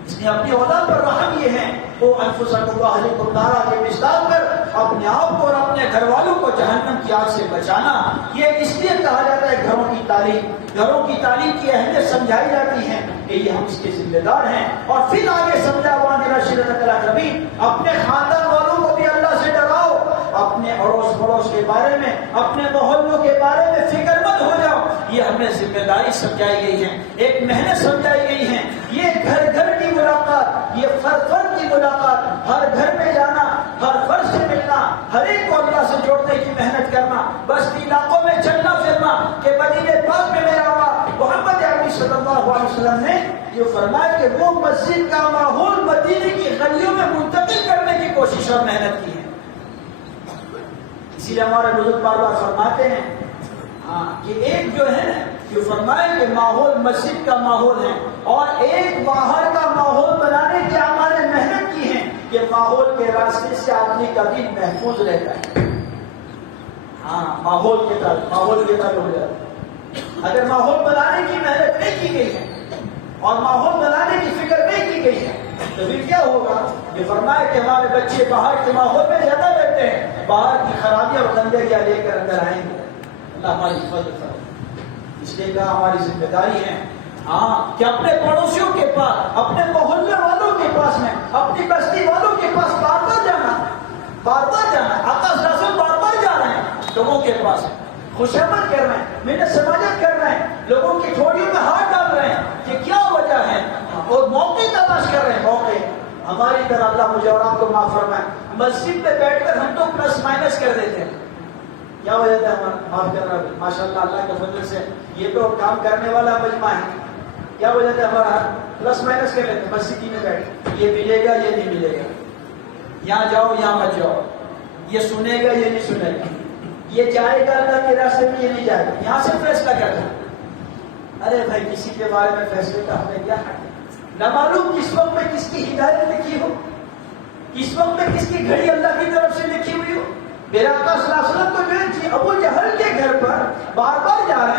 اس نے اپنی اولاد پر رحم یہ ہے، وہ انفسکم واہلکم نارا کے مصداق پر اپنے آپ کو اور اپنے گھر والوں کو جہنم کی آگ سے بچانا۔ یہ اس لیے کہا جاتا ہے گھروں کی تعلیم، گھروں کی تعلیم کی اہمیت سمجھائی جاتی ہے کہ یہ ہم اس کے ذمہ دار ہیں، اور پھر آگے سمجھا وانذر عشیرتک الاقربین، اپنے خاندان والوں کو بھی اللہ سے ڈراؤ، اپنے اڑوس پڑوس کے بارے میں، اپنے محلوں کے بارے میں فکر مند ہو جاؤ۔ یہ ہمیں ذمہ داری سمجھائی گئی ہے، ایک محنت سمجھائی گئی ہے، یہ گھر گھر کی ملاقات، یہ فرد فرد کی ملاقات، ہر گھر میں جانا، ہر فرد سے ملنا، ہر ایک کو اللہ سے جوڑنے کی محنت کرنا، بستی علاقوں میں چلنا پھرنا کہ مدینے پاک میں میرا آقا محمد عربی صلی اللہ علیہ وسلم نے یہ فرمایا کہ وہ مسجد کا ماحول مدینے کی گلیوں میں منتقل کرنے کی کوشش اور محنت کی ہے۔ اسی لیے ہمارے بزرگ بار بار فرماتے ہیں کہ ایک جو ہے کہ فرمائے کہ ماحول مسجد کا ماحول ہے، اور ایک باہر کا ماحول بنانے کی آقا نے محنت کی ہے کہ ماحول کے راستے سے آدمی کا دین محفوظ رہتا ہے۔ ہاں، ماحول کے طرف ہو جاتا ہے۔ اگر ماحول بنانے کی محنت نہیں کی گئی ہے اور ماحول بنانے کی فکر نہیں کی گئی ہے تو پھر کیا ہوگا؟ یہ فرمایا کہ ہمارے بچے باہر کے ماحول میں زیادہ رہتے ہیں، باہر کی خرابیاں اور گندگیاں لے کر اندر آئیں گے۔ اللہ ہماری حفاظت کرے۔ اس لیے کہا ہماری ذمہ داری ہے کہ اپنے پڑوسیوں کے پاس، اپنے محلے والوں کے پاس میں، اپنی بستی والوں کے پاس بار بار جانا۔ آقا صلی اللہ علیہ وسلم بار بار جا رہے ہیں لوگوں کے پاس، خوشامد کر رہے ہیں، محنت سماجت کر رہے ہیں، لوگوں کی تھوڑیوں میں ہاتھ ڈال رہے ہیں کہ کیا وجہ ہے، اور موقع تلاش کر رہے ہیں۔ موقع ہماری طرح اللہ مجھے اور آپ کو معاف فرمائے، مسجد میں بیٹھ کر ہم تو پلس مائنس کر دیتے ہیں۔ کیا وجہ ہے ہمارا معاف کرنا؟ ماشاء اللہ، اللہ کے فضل سے یہ تو کام کرنے والا مجمع ہے۔ کیا وجہ ہے ہمارا پلس مائنس کر لیتے ہیں مسجد میں بیٹھ، یہ ملے گا یہ نہیں ملے گا، یہاں جاؤ یہاں مت جاؤ، یہ سنے گا یہ نہیں سنے گا، یہ جائے گا اللہ کے راستے میں یہ نہیں جائے گا، یہاں سے فیصلہ کرتا ہے۔ ارے بھائی، کسی کے بارے میں فیصلے کا ہمیں کیا حق ہے؟ نہ معلوم کس وقت میں کس کی ہدایت لکھی ہو، کس وقت میں کس کی گھڑی اللہ کی طرف سے لکھی ہوئی ہو۔ میرا آقا صلی اللہ علیہ وسلم تو جو تھی ابو جہل کے گھر پر بار بار جا رہے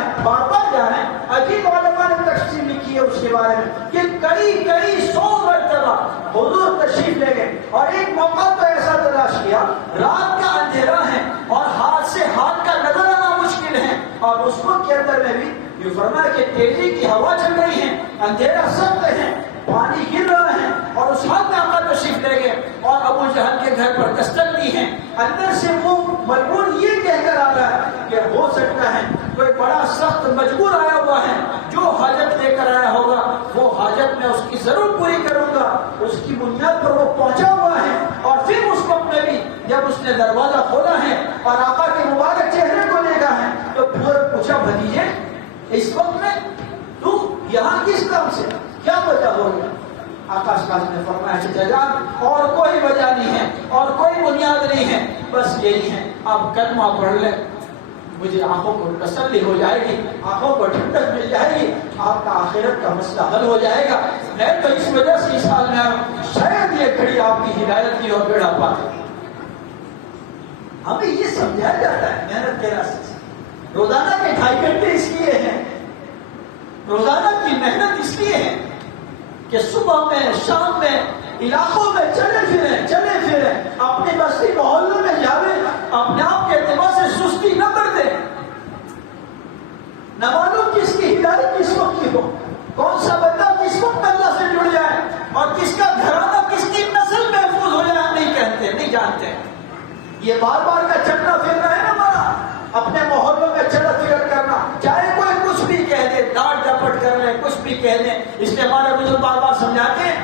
ہیں۔ عجیب علماء نے تفسیر لکھی ہے اس کے بارے میں کہ کئی 100 مرتبہ حضور تشریف لے گئے، اور ایک موقع تو ایسا تلاش کیا، رات کا اندھیرا ہے اور ہاتھ سے ہاتھ کا نظر آنا مشکل ہے، اور اس وقت کے اندر میں بھی یہ فرمایا کہ تیزی کی ہوا چل رہی ہے، اندھیرا سخت ہے، پانی گر رہا ہے، اور اس حال میں آقا تشریف لے گئے اور ابو جہل کے گھر پر دستک دی ہے۔ اندر سے وہ مجبور یہ کہہ کر آ رہا ہے کہ ہو سکتا ہے کوئی بڑا سخت مجبور آیا ہوا ہے، جو حاجت لے کر آیا ہوگا وہ حاجت میں اس کی ضرور پوری کروں گا۔ اس کی بنیاد پر وہ پہنچا ہوا ہے، اور پھر اس وقت میں بھی جب اس نے دروازہ کھولا ہے اور آقا کے مبارک چہرے کو دیکھا ہے تو پوچھا، بھتیجے اس وقت میں تو یہاں کس کام سے، کیا وجہ ہو گیا؟ آقا صلی اللہ علیہ وسلم نے فرمایا، جان اور کوئی وجہ نہیں ہے اور کوئی بنیاد نہیں ہے، بس یہی ہے، آپ کلمہ پڑھ لیں، مجھے آنکھوں کو تسلی ہو جائے گی، آنکھوں کو ٹھنڈک مل جائے گی، آپ کا آخرت کا مسئلہ حل ہو جائے گا۔ میں تو اس وجہ سے اس حال میں آیا ہوں، شاید یہ کھڑی آپ کی ہدایت کی اور بیڑا پاک۔ ہمیں یہ سمجھایا جاتا ہے محنت کے راستے سے، روزانہ کے 2.5 گھنٹے اس لیے ہیں، روزانہ کی محنت اس لیے ہے کہ صبح میں شام میں علاقوں میں چلے پھریں، اپنی بستی محلوں میں جاویں، اپنے آپ کے اعتبار سے سستی نہ کر دیں۔ نہ معلوم کس کی ہدایت کس وقت کی ہو، کون سا بندہ کس وقت اللہ سے جڑ جائے، اور کس کا گھرانہ کس کی نسل محفوظ ہو جائے، ہم نہیں جانتے۔ یہ بار بار کا چلنا پھرنا ہے نا ہمارا، اپنے محلوں میں چل پھر کرنا، چاہے کوئی کچھ بھی کہہ دے، ڈانٹ ڈپٹ کر لیں، کچھ بھی کہہ دیں۔ اس لیے ہمارے بزرگ بار بار سمجھاتے ہیں،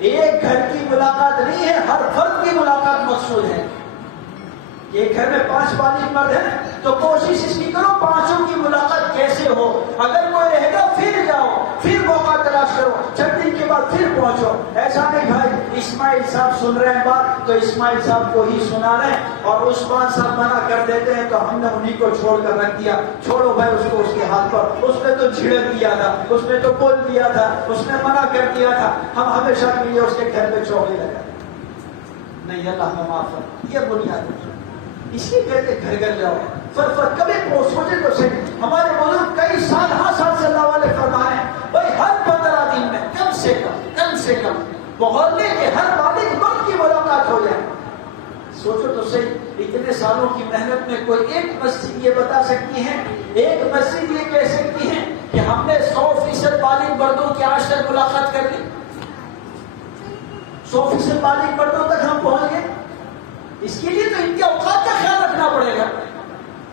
ایک گھر کی ملاقات نہیں ہے، ہر فرد کی ملاقات مقصود ہے۔ ایک گھر میں 5 بالغ مرد ہیں تو کوشش اس کی کرو 5 کی ملاقات کیسے ہو، اگر کوئی رہے گا پھر جاؤ، پھر موقع تلاش کرو، 6 دن کے بعد پھر پہنچو۔ ایسا نہیں بھائی اسماعیل صاحب سن رہے ہیں بات تو اسماعیل صاحب کو ہی سنا رہے ہیں، اور عثمان صاحب منع کر دیتے ہیں تو ہم نے انہیں کو چھوڑ کر رکھ دیا۔ چھوڑو بھائی اس کو، اس کے ہاتھ پر، اس نے تو جھڑک دیا تھا، اس نے تو بول دیا تھا، اس نے منع کر دیا تھا، ہم ہمیشہ کے لیے اس کے گھر پہ چوکے لگا نہیں۔ اللہ ہمیں معاف کر، یہ بنیاد ہے، اس لیے کہتے گھر گھر جاؤ، فرفت کبھی سوچے تو صحیح۔ ہمارے بزرگ کئی سال سے اللہ والے فرمائے بھائی ہر 15 دن میں کم سے کم محلے کے ہر بالغ مرد کی ملاقات ہو جائے۔ سوچو تو صحیح، اتنے سالوں کی محنت میں کوئی ایک مسجد یہ بتا سکتی ہے، ایک مسجد یہ کہہ سکتی ہے کہ ہم نے 100% بالغ مردوں کی آج تک ملاقات کر لی، 100% بالغ مردوں تک ہم پہنچ گئے؟ اس کے لیے تو ان کے اوقات کا خیال رکھنا پڑے گا۔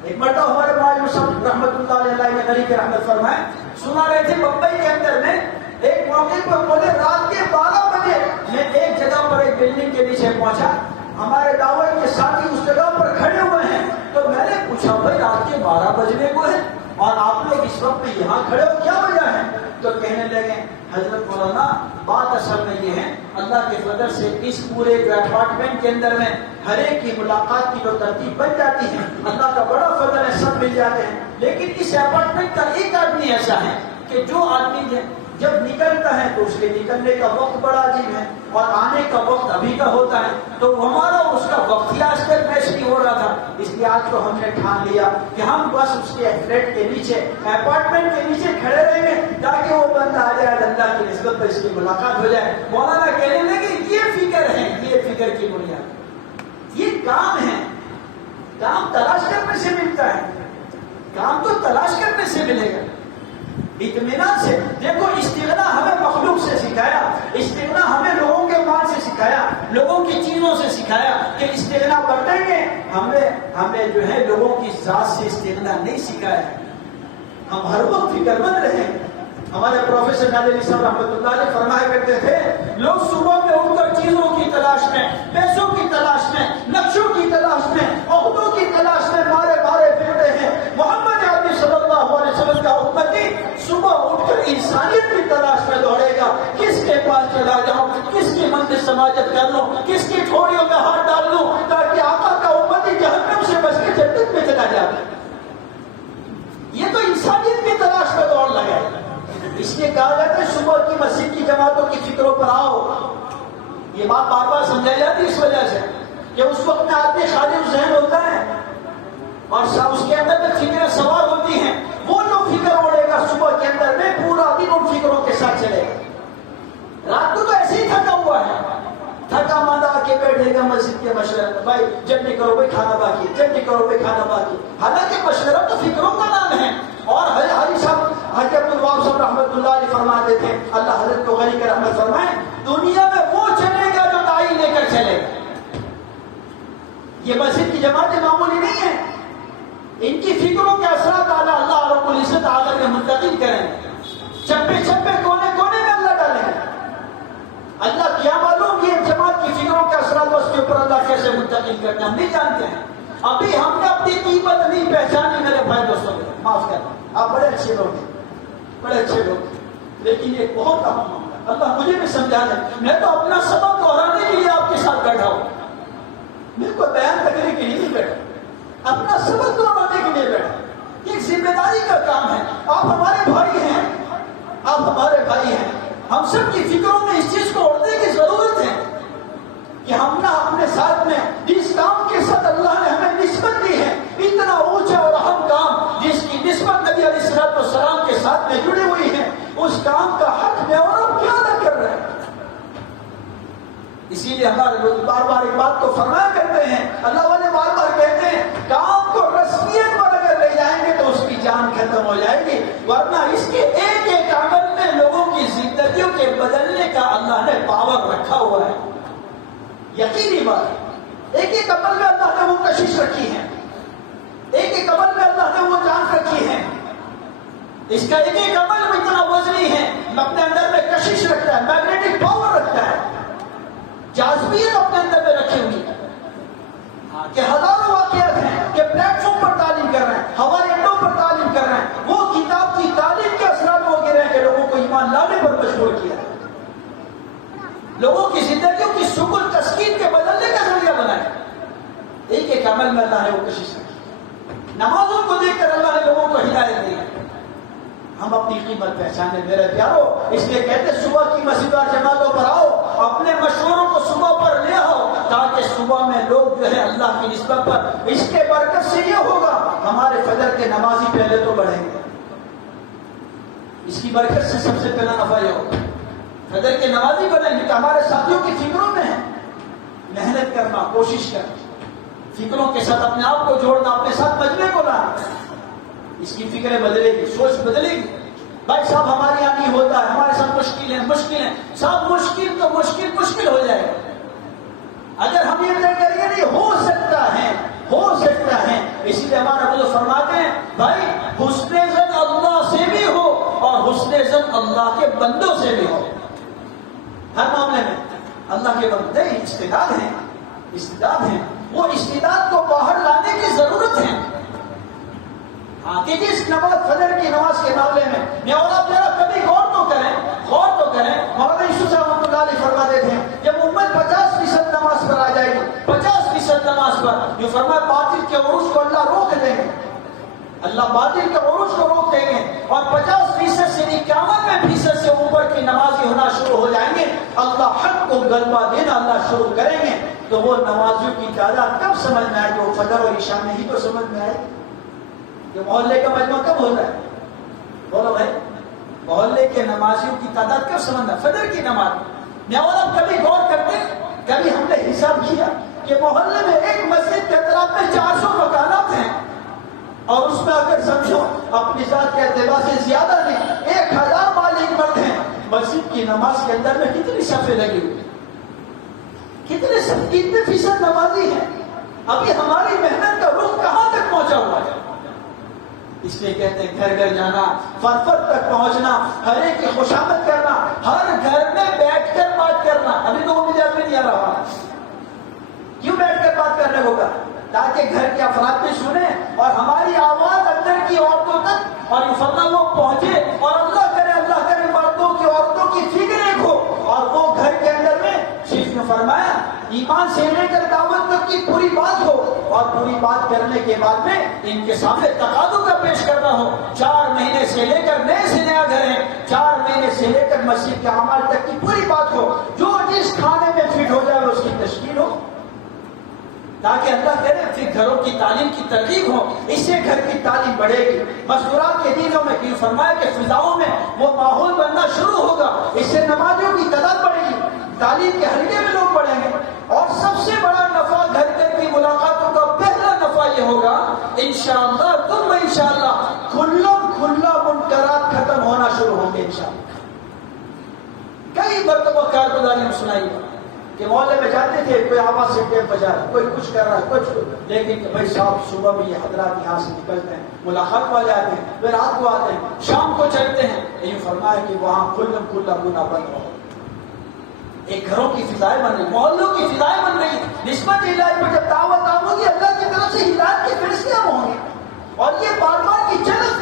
ایک مرتبہ ہمارے بھائی صاحب رحمت اللہ علیہ نبی کے رحمت فرمائے، سنا رہے تھے بمبئی کے اندر میں ایک موقع پر بولے رات کے 12 بجے میں ایک جگہ پر ایک بلڈنگ کے نیچے پہنچا، ہمارے دعوت کے ساتھی اس جگہ پر کھڑے ہوئے ہیں، تو میں نے پوچھا بھائی رات کے 12 بجنے کو ہے اور آپ لوگ اس وقت میں یہاں کھڑے ہو، کیا وجہ ہے؟ تو کہنے لگے حضرت مولانا بات اصل میں یہ ہے اللہ کے فضل سے اس پورے جو اپارٹمنٹ کے اندر میں ہر ایک کی ملاقات کی جو ترتیب بن جاتی ہے اللہ کا بڑا فضل ہے، سب مل جاتے ہیں، لیکن اس اپارٹمنٹ کا ایک آدمی ایسا ہے کہ جو آدمی جب نکلتا ہے تو اس کے نکلنے کا وقت بڑا عجیب ہے اور آنے کا وقت ابھی کا ہوتا ہے، تو ہمارا اس کا وقت ہی آج تک میچ نہیں ہو رہا تھا، اس لیے آج تو ہم نے ٹھان لیا کہ ہم بس اس کے فلیٹ کے نیچے اپارٹمنٹ کے نیچے کھڑے رہیں گے تاکہ وہ بندہ آ جائے اللہ کی نسبت پر اس کی ملاقات ہو جائے۔ مولانا کہنے لگے یہ فکر ہے، یہ فکر کی بنیاد، یہ کام ہے، کام تلاش کرنے سے ملتا ہے، کام تو تلاش کرنے سے ملے گا، اطمینان سے۔ دیکھو استغنا ہمیں مخلوق سے سکھایا، استغنا ہمیں لوگوں کے مال سے سکھایا، لوگوں کی چیزوں سے سکھایا کہ استغنا بڑھیں گے، ہمیں جو ہے لوگوں کی ذات سے استغنا نہیں سکھایا۔ ہم ہر وقت فکر مند رہے۔ ہمارے پروفیسر نادری صاحب رحمۃ اللہ علیہ فرمایا کرتے تھے لوگ صبح میں اٹھ کر چیزوں کی تلاش میں، پیسوں کی تلاش میں، نقشوں کی تلاش میں، عہدوں کی تلاش میں مارے پھرتے ہیں، محمد عربی صلی اللہ علیہ وسلم کا امتی صبح اٹھ کر انسانیت کی تلاش میں دوڑے گا، کس کے پاس چلا جاؤں، کس کی مند سماجت کر لوں، کس کی ٹھوڑیوں میں ہاتھ ڈال لوں تاکہ آقا کا امتی جہنم سے بچ کے جنت میں چلا جائے۔ یہ تو انسانیت کی تلاش میں دوڑ لگا ہے۔ اس لیے کہا جاتا ہے صبح کی مسجد کی جماعتوں کی فکروں پر آؤ، یہ بات بار بار سمجھائی جاتی ہے اس وجہ سے کہ اس وقت میں آدمی خالی ذہن ہوتا ہے اور اس کے اندر میں فکریں سوار ہوتی ہیں، وہ جو فکر اڑے گا صبح کے اندر میں پورا دن ان فکروں کے ساتھ چلے گا۔ رات کو تو ایسے ہی تھکا ہوا ہے، تھکا ماندہ آ کے بیٹھے گا مسجد کے مشورے، بھائی جلدی کرو بھائی کھانا باقی ہے، جلدی کرو بھائی کھانا باقی، حالانکہ مشورہ تو فکروں کا نام ہے۔ اور حاجی صاحب حضرت عبدالوہاب صاحب رحمۃ اللہ علیہ فرماتے تھے، اللہ حضرت کو غنی کے رحمت فرمائے، دنیا میں وہ چلے گا جو دائی لے کر چلے گا۔ یہ مسجد کی جماعتیں معمولی نہیں ہیں، ان کی فکروں کے اثرات اعلیٰ اللہ رب العزت عالم میں منتقل کریں، چپے چپے کونے کونے میں اللہ ڈالیں گے۔ اللہ کیا معلوم یہ جماعت کی فکروں کے اثرات اس کے اوپر اللہ کیسے منتقل کرتے ہیں ہم نہیں جانتے ہیں۔ ابھی ہم نے اپنی قیمت نہیں پہچانی میرے بھائی دوستوں، معاف کرنا، آپ بڑے اچھے لوگ ہیں، بڑے اچھے لوگ ہیں، لیکن یہ بہت اہم معاملہ ہے، اللہ مجھے بھی سمجھا دے۔ میں تو اپنا سبق دہرانے کے لیے آپ کے ساتھ بیٹھا ہوں، میں کوئی بیان کرنے کے لیے نہیں بیٹھا، اپنا سبق دہرانے کے لیے بیٹھا۔ یہ ذمہ داری کا کام ہے، آپ ہمارے بھائی ہیں، آپ ہمارے بھائی ہیں، ہم سب کی فکروں میں اس چیز کو اڑنے کی ضرورت ہے کہ ہم نے اپنے ساتھ میں جس کام کے ساتھ اللہ نے ہمیں نسبت دی ہے، اتنا اونچا اور اہم کام جس کی نسبت نبی علیہ الصلوۃ والسلام کے ساتھ میں جڑی ہوئی ہے، اس کام کا حق میں اور ہم کیا نہ کر رہے ہیں۔ اسی لیے ہمارے لوگ بار بار ایک بات کو فرمایا کرتے ہیں، اللہ والے بار بار کہتے ہیں کام کو رسمیت پر اگر لے جائیں گے تو اس کی جان ختم ہو جائے گی، ورنہ اس کے ایک ایک عمل میں لوگوں کی زندگیوں کے بدلنے کا اللہ نے پاور رکھا ہوا ہے۔ یقینی بات، ایک ایک عمل میں اللہ نے وہ کشش رکھی ہے، ایک ایک عمل میں اللہ نے وہ جان رکھی ہے، اس کا ایک ایک عمل میں اتنا وزنی ہے، اپنے اندر میں کشش رکھتا ہے، میگنیٹک پاور رکھتا ہے، جاذبیت اپنے اندر میں رکھی ہوئی ہے کہ ہزاروں واقعات ہیں کہ پلیٹ فارم پر تعلیم کر رہے ہیں، ہوائی اڈوں پر تعلیم کر رہے ہیں، وہ کتاب کی تعلیم کے اثرات ہو گئے ہیں کہ لوگوں کو ایمان لانے پر مجبور کیا ہے، لوگوں کی زندگیوں کی سکون تسکین کے بدلنے کا ذریعہ بنائے۔ ایک ایک عمل میں اللہ نے وہ کوشش کی، نمازوں کو دیکھ کر اللہ نے لوگوں کو ہدایت دی۔ ہم اپنی قیمت پہچانے میرے پیارو، اس لیے کہتے صبح کی مسجد اور جماعتوں پر آؤ، اپنے مشوروں کو صبح پر لے آؤ تاکہ صبح میں لوگ جو ہے اللہ کی نسبت پر، اس کے برکت سے یہ ہوگا ہمارے فجر کے نمازی پہلے تو بڑھیں گے، اس کی برکت سے سب سے پہلا نفع یہ ہوگا، فجر کے نمازی بنیں گے تو ہمارے ساتھیوں کی فکروں میں ہے محنت کرنا، کوشش کرنا، فکروں کے ساتھ اپنے آپ کو جوڑنا، اپنے ساتھ مجمع کو لانا، اس کی فکریں بدلے گی، سوچ بدلے گی۔ بھائی صاحب ہمارے یہاں نہیں ہوتا ہے، ہمارے ساتھ مشکل ہے صاحب، مشکل ہو جائے گا اگر ہم یہ طے کریں گے نہیں ہو سکتا ہے۔ اسی لیے ہمارے بزرگ فرماتے ہیں بھائی حسن ظن اللہ سے بھی ہو اور حسن ظن اللہ کے بندوں سے بھی ہو، ہر معاملے میں اللہ کے بندے استعداد ہیں، وہ استعداد کو باہر لانے کی ضرورت ہے۔ کہ جس نماز فجر کی نماز کے معاملے میں اور آپ ذرا کبھی غور تو کریں مولانا یوسف صاحب رحمۃ اللہ علیہ فرماتے تھے جب امت 50% نماز پر آ جائے گی 50% نماز پر جو فرمایا باطل کے عروج کو اللہ روک دیں گے اللہ باطل کے عروج کو روک دیں گے اور 50% سے 91% سے اوپر کی نمازی ہونا شروع ہو جائیں گے اللہ حق کو غلبہ دینا اللہ شروع کریں گے تو وہ نمازیوں کی تعداد کب سمجھ میں آئے گی وہ فجر اور عشاء میں ہی تو سمجھ میں آئے کہ محلے کا مجمع کب ہوتا ہے بولو بھائی محلے کے نمازیوں کی تعداد کب سمجھنا فجر کی نماز میں اور اب کبھی غور کرتے کبھی ہم نے حساب کیا کہ محلے میں ایک مسجد کے اطراف میں 400 مکانات ہیں اور اس میں اگر سمجھو اپنی ذات کے اعتبار سے زیادہ نہیں 1000 مالک مرد ہیں مسجد کی نماز کے اندر میں کتنی صفیں لگی ہوئی کتنے فیصد نمازی ہیں ابھی ہماری محنت کا رخ کہاں تک پہنچا ہوا ہے اس لیے کہتے ہیں گھر گھر جانا فرفت تک پہنچنا ہر ایک کی خوشامد کرنا ہر گھر میں بیٹھ کر بات کرنا ابھی تو وہ مجاز میں نہیں آ رہا کیوں بیٹھ کر بات کرنے کو کہا تاکہ گھر کے افراد بھی سنیں اور ہماری آواز اندر کی عورتوں تک اور یہ فرما وہ پہنچے اور اللہ کرے مردوں کی عورتوں کی فکر ایک ہو اور وہ گھر کے اندر میں شیخ نے فرمایا ایمان سے لے کر دعوت تک کی پوری بات ہو اور پوری بات کرنے کے بعد میں ان کے سامنے تقاضوں کا پیش کرنا ہو 4 مہینے سے لے کر نئے سے نیا گھر ہے 4 مہینے سے لے کر مسجد کے اعمال تک کی پوری بات ہو جو جس کھانے میں فٹ ہو جائے اس کی تشکیل ہو تاکہ اللہ کرے پھر گھروں کی تعلیم کی ترغیب ہو اس سے گھر کی تعلیم بڑھے گی مذکورات کے دنوں میں کیوں فرمایا کہ فضاؤں میں وہ ماحول بننا شروع ہوگا اس سے نمازیوں کی تعداد بڑھے گی تعلیم کے حلقے میں لوگ بڑھیں گے اور سب سے بڑا نفع گھر گھر کی ملاقاتوں کا پہلا نفع یہ ہوگا انشاءاللہ تم انشاءاللہ کھلا منکرات ختم ہونا شروع ہوں گے انشاءاللہ کئی مرتبہ کارگزاری میں سنائی کہ محلے میں جاتے تھے کوئی آواز سے ٹیپ بجا رہا کوئی کچھ کر رہا ہے کچھ لیکن کہ بھائی صاحب صبح میں یہ حضرات یہاں سے نکلتے ہیں ملاقات والے آتے ہیں پھر رات کو آتے ہیں شام کو چلتے ہیں یہ فرمایا کہ وہاں کھلا گناہ بند ہو ایک گھروں کی فضائیں بن رہی محلوں کی فضائیں بن رہی نسبت الہی پر جب دعوت ہوگی اللہ کی طرف سے ہدایت کے فیصلے ہوں گے اور یہ بار بار کی چلت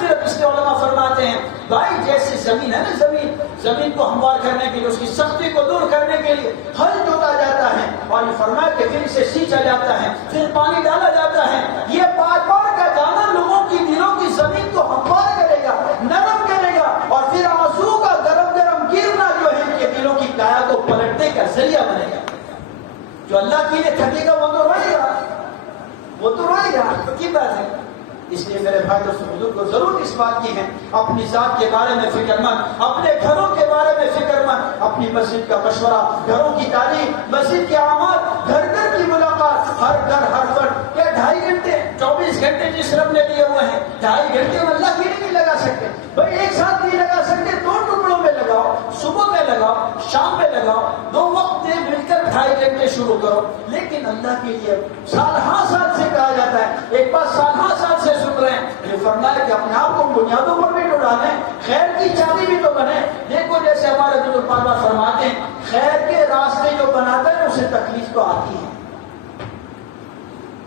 پھر اس کے علماء فرماتے ہیں بھائی جیسے زمین ہے نا زمین کو ہموار کرنے کے لیے اس کی سختی کو دور کرنے کے لیے ہل جوتا جاتا ہے اور یہ فرمایا کہ پھر اسے سینچا جاتا ہے پھر پانی ڈالا جاتا ہے یہ بار بار کا جانا لوگوں کی دلوں کی زمین کو ہموار کرے گا نرم کرے گا اور پھر آنسو کا گرم گرنا جو ہے کہ دلوں کی کایا کو پلٹنے کا ذریعہ بنے گا جو اللہ کے لیے تھکے گا وہ تو روئے گا کی بات ہے اس لیے میرے بھائی دوستوں بزرگ کو ضرورت اس بات کی ہے اپنی ذات کے بارے میں فکر مند اپنے گھروں کے بارے میں فکر مند اپنی مسجد کا مشورہ گھروں کی تعلیم مسجد کے اعمال گھر کی ملاقات ہر گھر ہر فرد کیا 2.5 گھنٹے 24 گھنٹے جس رب نے دیے ہوئے ہیں 2.5 گھنٹے ہم اللہ کے لیے نہیں لگا سکتے بھائی ایک ساتھ نہیں لگا سکتے 2 ٹکڑوں میں لگاؤ صبح میں لگاؤ شام میں لگاؤ 2 وقت مل کر 2.5 گھنٹے شروع کرو لیکن اللہ کے لیے سال سے کہا جاتا ہے ایک بات سال سے سن رہے ہیں یہ فرمایا کہ اپنے آپ کو بنیادوں پر بھی تو ڈالیں خیر کی چابی بھی تو بنے دیکھو جیسے ہمارے بزرگ بار فرماتے ہیں خیر کے راستے جو بناتا ہے اسے تکلیف تو آتی ہے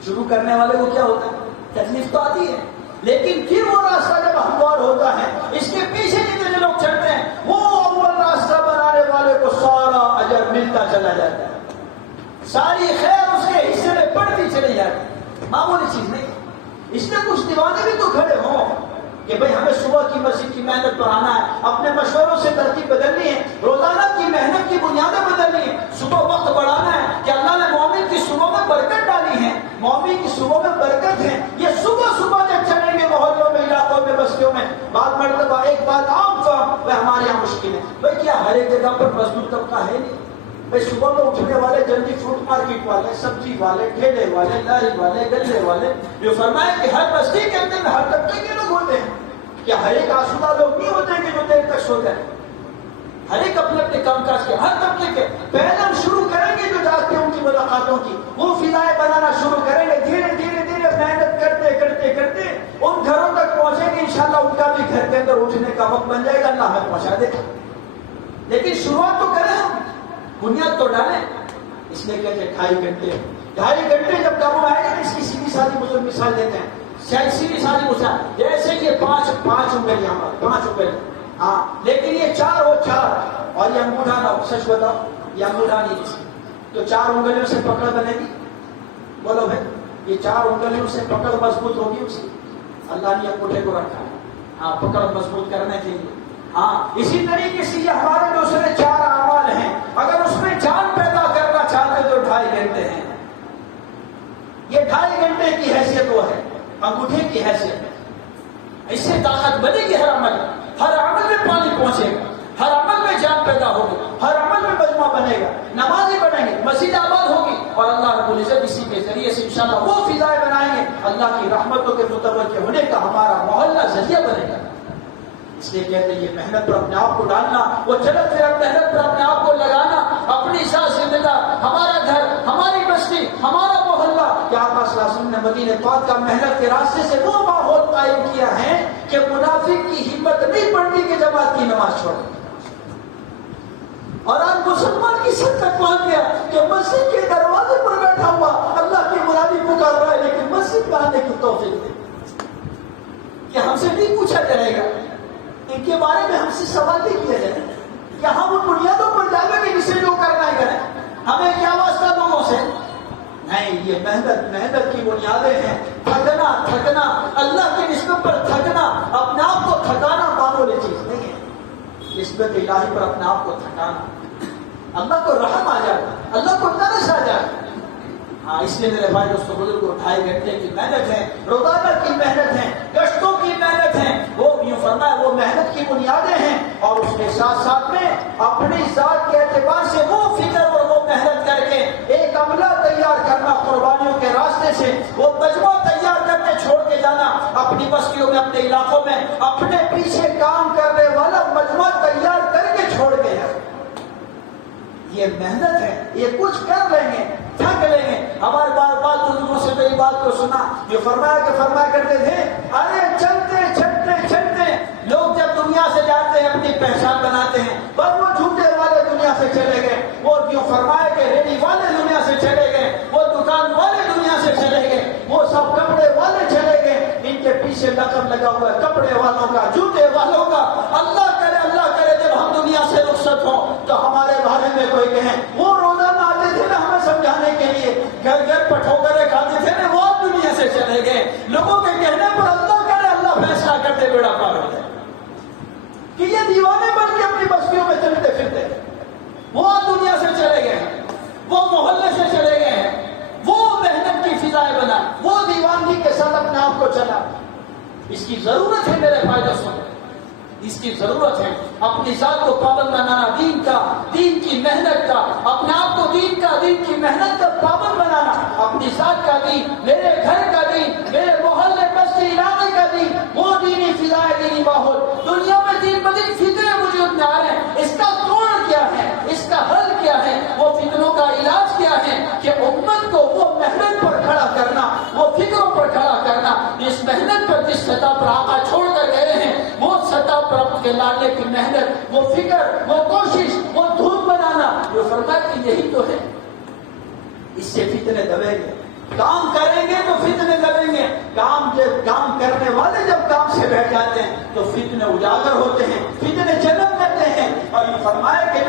شروع کرنے والے کو کیا ہوتا ہے تکلیف تو آتی ہے لیکن پھر وہ راستہ جب ہموار ہوتا ہے اس کے پیچھے جتنے لوگ چڑھتے ہیں وہ اول راستہ بنانے والے کو سارا اجر ملتا چلا جاتا ہے ساری خیر اس کے حصے میں بڑھتی چلی جاتی ہے معمولی چیز نہیں اس میں کچھ دیوانے بھی تو کھڑے ہوں کہ بھئی ہمیں صبح کی مسجد کی محنت پر آنا ہے اپنے مشوروں سے ترتیب بدلنی ہے روزانہ کی محنت کی بنیادیں بدلنی ہے صبح وقت بڑھانا ہے کہ اللہ نے مومن کی صبح میں برکت ڈالی ہے مومن کی صبح میں برکت ہے یہ صبح جب چلیں گے محلوں میں علاقوں میں بستیوں میں بعد مرتبہ ایک بات عام وہ ہمارے یہاں مشکل ہے بھئی کیا ہر ایک جگہ پر مزدور طبقہ ہے نہیں بھئی صبح میں اٹھنے والے جلدی فروٹ مارکیٹ والے سبزی والے ٹھیلے والے لاری والے گلے والے جو فرمایا کہ ہر بستی کے اندر میں ہر طبقے کے لوگ ہوتے ہیں کیا ہر ایک آسودہ لوگ نہیں ہوتے کہ جو دیر تک سوتے ہیں ہر ایک اپنے اپنے کام کاج کے ہر طبقے کے پہلے ہم شروع کریں گے جو جاتے ہیں ان کی ملاقاتوں کی وہ فضائیں بنانا شروع کریں گے دھیرے محنت کرتے ان گھروں تک پہنچیں گے انشاءاللہ ان کا بھی گھر کے اندر اٹھنے کا وقت بن جائے گا اللہ ہمیں پہنچا دے لیکن شروعات تو کریں ہم بنیاد تو ڈالیں اس لیے کہتے ہیں 2.5 گھنٹے جب کام آئے گا اس کی سیدھی سادی بزرگ مثال دیتے ہیں سیدھی ساری مثال، جیسے یہ پانچ انگلیاں، 5 انگلی، ہاں، لیکن یہ 4 ہو 4 اور یہ انگوٹھا نہ ہو، سچ بتاؤ یہ انگوٹھا نہیں تو 4 انگلیوں سے پکڑ بنے گی؟ بولو بھائی، یہ 4 انگلیوں سے پکڑ مضبوط ہوگی اس کی؟ اللہ نے انگوٹھے کو رکھا ہے ہاں پکڑ مضبوط کرنے کے لیے۔ ہاں اسی طریقے سے یہ ہمارے دوسرے 4 اعمال ہیں، اگر اس میں جان پیدا کرنا چاہتے تو 2.5 گھنٹے ہیں، یہ 2.5 گھنٹے کی حیثیت وہ ہے، انگوٹھے کی حیثیت ہے۔ اس سے طاقت بنے گی، ہر عمل میں پانی پہنچے گا، ہر عمل میں جان پیدا ہوگی، ہر عمل میں مجمع بنے گا، نمازیں بنیں گے، مسجد آباد ہوگی، اور اللہ رب العزت اسی کے ذریعے سے انشاءاللہ وہ فضائیں بنائیں گے، اللہ کی رحمتوں کے متوجہ ہونے کا ہمارا محلہ ذریعہ بنے گا۔ اس لیے کہتے ہیں یہ محنت پر اپنے آپ کو ڈالنا، وہ چلت پھرت محنت پر اپنے آپ کو لگانا، اپنی ذات زندہ، ہمارا گھر، ہماری بستی، ہمارا محلہ، کہ آقا صلی اللہ علیہ وسلم نے مدینہ طاہر کا محنت کے راستے سے وہ ماحول قائم کیا ہے کہ منافق کی ہمت نہیں پڑتی کہ جماعت کی نماز چھوڑے۔ اور آج مسلمان کی سب تک پہنچ گیا کہ مسجد کے دروازے پر بیٹھا ہوا اللہ کی مرادی پکار رہا ہے، لیکن مسجد میں آنے کی توفیق دے کہ ہم سے نہیں پوچھا جائے گا، ان کے بارے میں ہم سے سوال نہیں کیا جائے گا کہ ہم ان بنیادوں پر جائیں گے جسے جو کرنا ہے کریں، ہمیں کیا واسطہ لوگوں سے؟ نہیں، یہ محنت کی بنیادیں ہیں۔ تھکنا اللہ کی نسبت پر تھکنا، اپنے آپ کو تھکانا معمولی چیز نہیں ہے، نسبت الہی پر اپنے آپ کو تھکانا، اللہ کو رحم آ جائے، اللہ کو ترس آ جائے۔ ہاں اس لیے میرے بھائی دوستوں بزرگوں 2.5 گھنٹے کی محنت ہے، روزانہ کی محنت ہے، گشتوں کی محنت ہے، وہ یوں فرمایا وہ محنت کی بنیادیں ہیں، اور اس کے ساتھ ساتھ میں اپنی ذات کے اعتبار سے وہ فکر اور وہ محنت کر کے ایک عملہ تیار کرنا قربانیوں کے راستے سے، وہ مجموعہ تیار کر کے چھوڑ کے جانا اپنی بستیوں میں، اپنے علاقوں میں، اپنے پیچھے کام کرنے والا مجموعہ تیار کر کے چھوڑ کے جانا۔ یہ محنت ہے، یہ کچھ کر لیں گے، تھک لیں گے۔ ہمارے بار بزرگوں سے میری بات کو سنا، جو فرمایا کرتے تھے، ارے چلتے لوگ جب دنیا سے جاتے ہیں اپنی پہچان بناتے ہیں، پر وہ جھوٹے والے دنیا سے چلے گئے، وہ جو فرمایا کہ ریڈی والے دنیا سے چلے گئے، وہ دکان والے دنیا سے چلے گئے، وہ سب کپڑے والے چلے گئے، ان کے پیچھے لقب لگا ہوا ہے کپڑے والوں کا، جوتے والوں کا۔ اللہ کرے جب ہم دنیا سے رخصت ہوں تو ہمارے بارے میں کوئی کہے، وہ روزانہ آتے تھے نا ہمیں سمجھانے کے لیے، گھر پٹھوکرے کھاتے تھے نا، وہ دنیا سے چلے گئے۔ لوگوں کے کہنے پر اللہ کرے، اللہ فیصلہ کرتے بیڑا پار ہو جائے کہ یہ دیوانے بن کے اپنی بستیوں میں چلتے پھرتے، وہ دنیا سے چلے گئے ہیں، وہ محلے سے چلے گئے ہیں، وہ محنت کی فضائیں بنا، وہ دیوانگی کے ساتھ اپنے آپ کو چلا۔ اس کی ضرورت ہے میرے بھائی دوستوں، اس کی ضرورت ہے اپنی ذات کو پابند بنانا، دین کی محنت کا، اپنے آپ کو دین کی محنت کا پابند بنانا، اپنی ذات کا دین، میرے گھر کا دین، میرے محلے بستی علاقے کا دین، وہ دینی فضائیں، دینی ماحول۔ دنیا میں دین بدین فطرے وجود میں آ رہے ہیں، اس کا توڑ کیا ہے، اس کا حل کیا ہے، وہ فتنوں کا علاج کیا ہے کہ امت کو وہ محنت پر کھڑا کرنا، وہ فکروں پر کھڑا کرنا، جس محنت پر جس سطح پر آقا چھوڑ کر گئے ہیں، وہ سطح پر اپنے لانے کی محنت، وہ فکر، وہ کوشش، وہ دھوپ بنانا، جو فرمایا کہ یہی تو ہے۔ اس سے فتنے دبیں گے، کام کریں گے تو فتنے دبیں گے، کام کرنے والے جب کام سے بیٹھ جاتے ہیں تو فتنے اجاگر ہوتے ہیں، فتنے جنم کرتے ہیں۔ اور یہ فرمایا کہ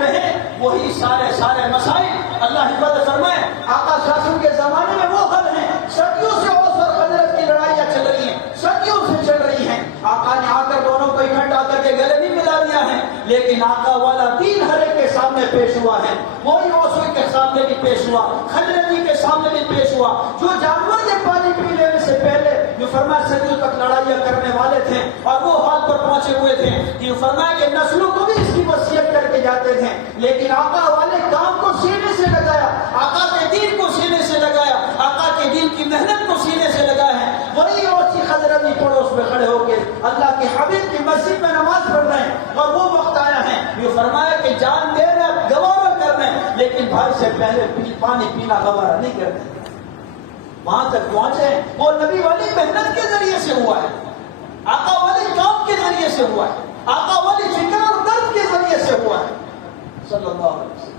وہی سارے مسائل اللہ حفاظت فرمائے، آقا صلی اللہ علیہ وسلم کے زمانے میں وہ حل ہیں، صدیوں سے اوس اور خزرج کی لڑائیاں چل رہی ہیں، صدیوں سے چل رہی ہیں، آقا نے آ کر دونوں کو اکٹھا کر کے گلے نہیں ملا دیا ہے، لیکن آقا والا دین ہر ایک کے سامنے پیش ہوا ہے، وہی اوسوئی کے سامنے بھی پیش ہوا، خزرجی کے سامنے بھی پیش ہوا، جو جانور کے پانی پی لینے سے پہلے جو فرمایا صدیوں تک لڑائیاں کرنے والے تھے اور وہ حال پر پہنچے ہوئے تھے، جو فرمایا کہ نسلوں کو بھی اس کی وصیت کر کے جاتے تھے، لیکن آقا والے کام کو سینے سے لگایا، آقا کے دین کو سینے سے لگایا، آقا کے دین کی محنت کو سینے سے لگایا ہے، وہی اوسی خزرجی پڑوس میں کھڑے ہو کے اللہ کے حبیب کی مسجد میں نماز پڑھ رہے ہیں، اور وہ وقت آیا ہے جو فرمایا کہ جان دینا گوارا کرنا ہے، لیکن بھائی سے پہلے پانی پینا گوارا نہیں کرنا۔ وہاں تک پہنچے وہ نبی والی محنت کے ذریعے سے ہوا ہے، آقا والی کام کے ذریعے سے ہوا ہے، آقا والی فکر اور درد کے ذریعے سے ہوا ہے صلی اللہ علیہ وسلم۔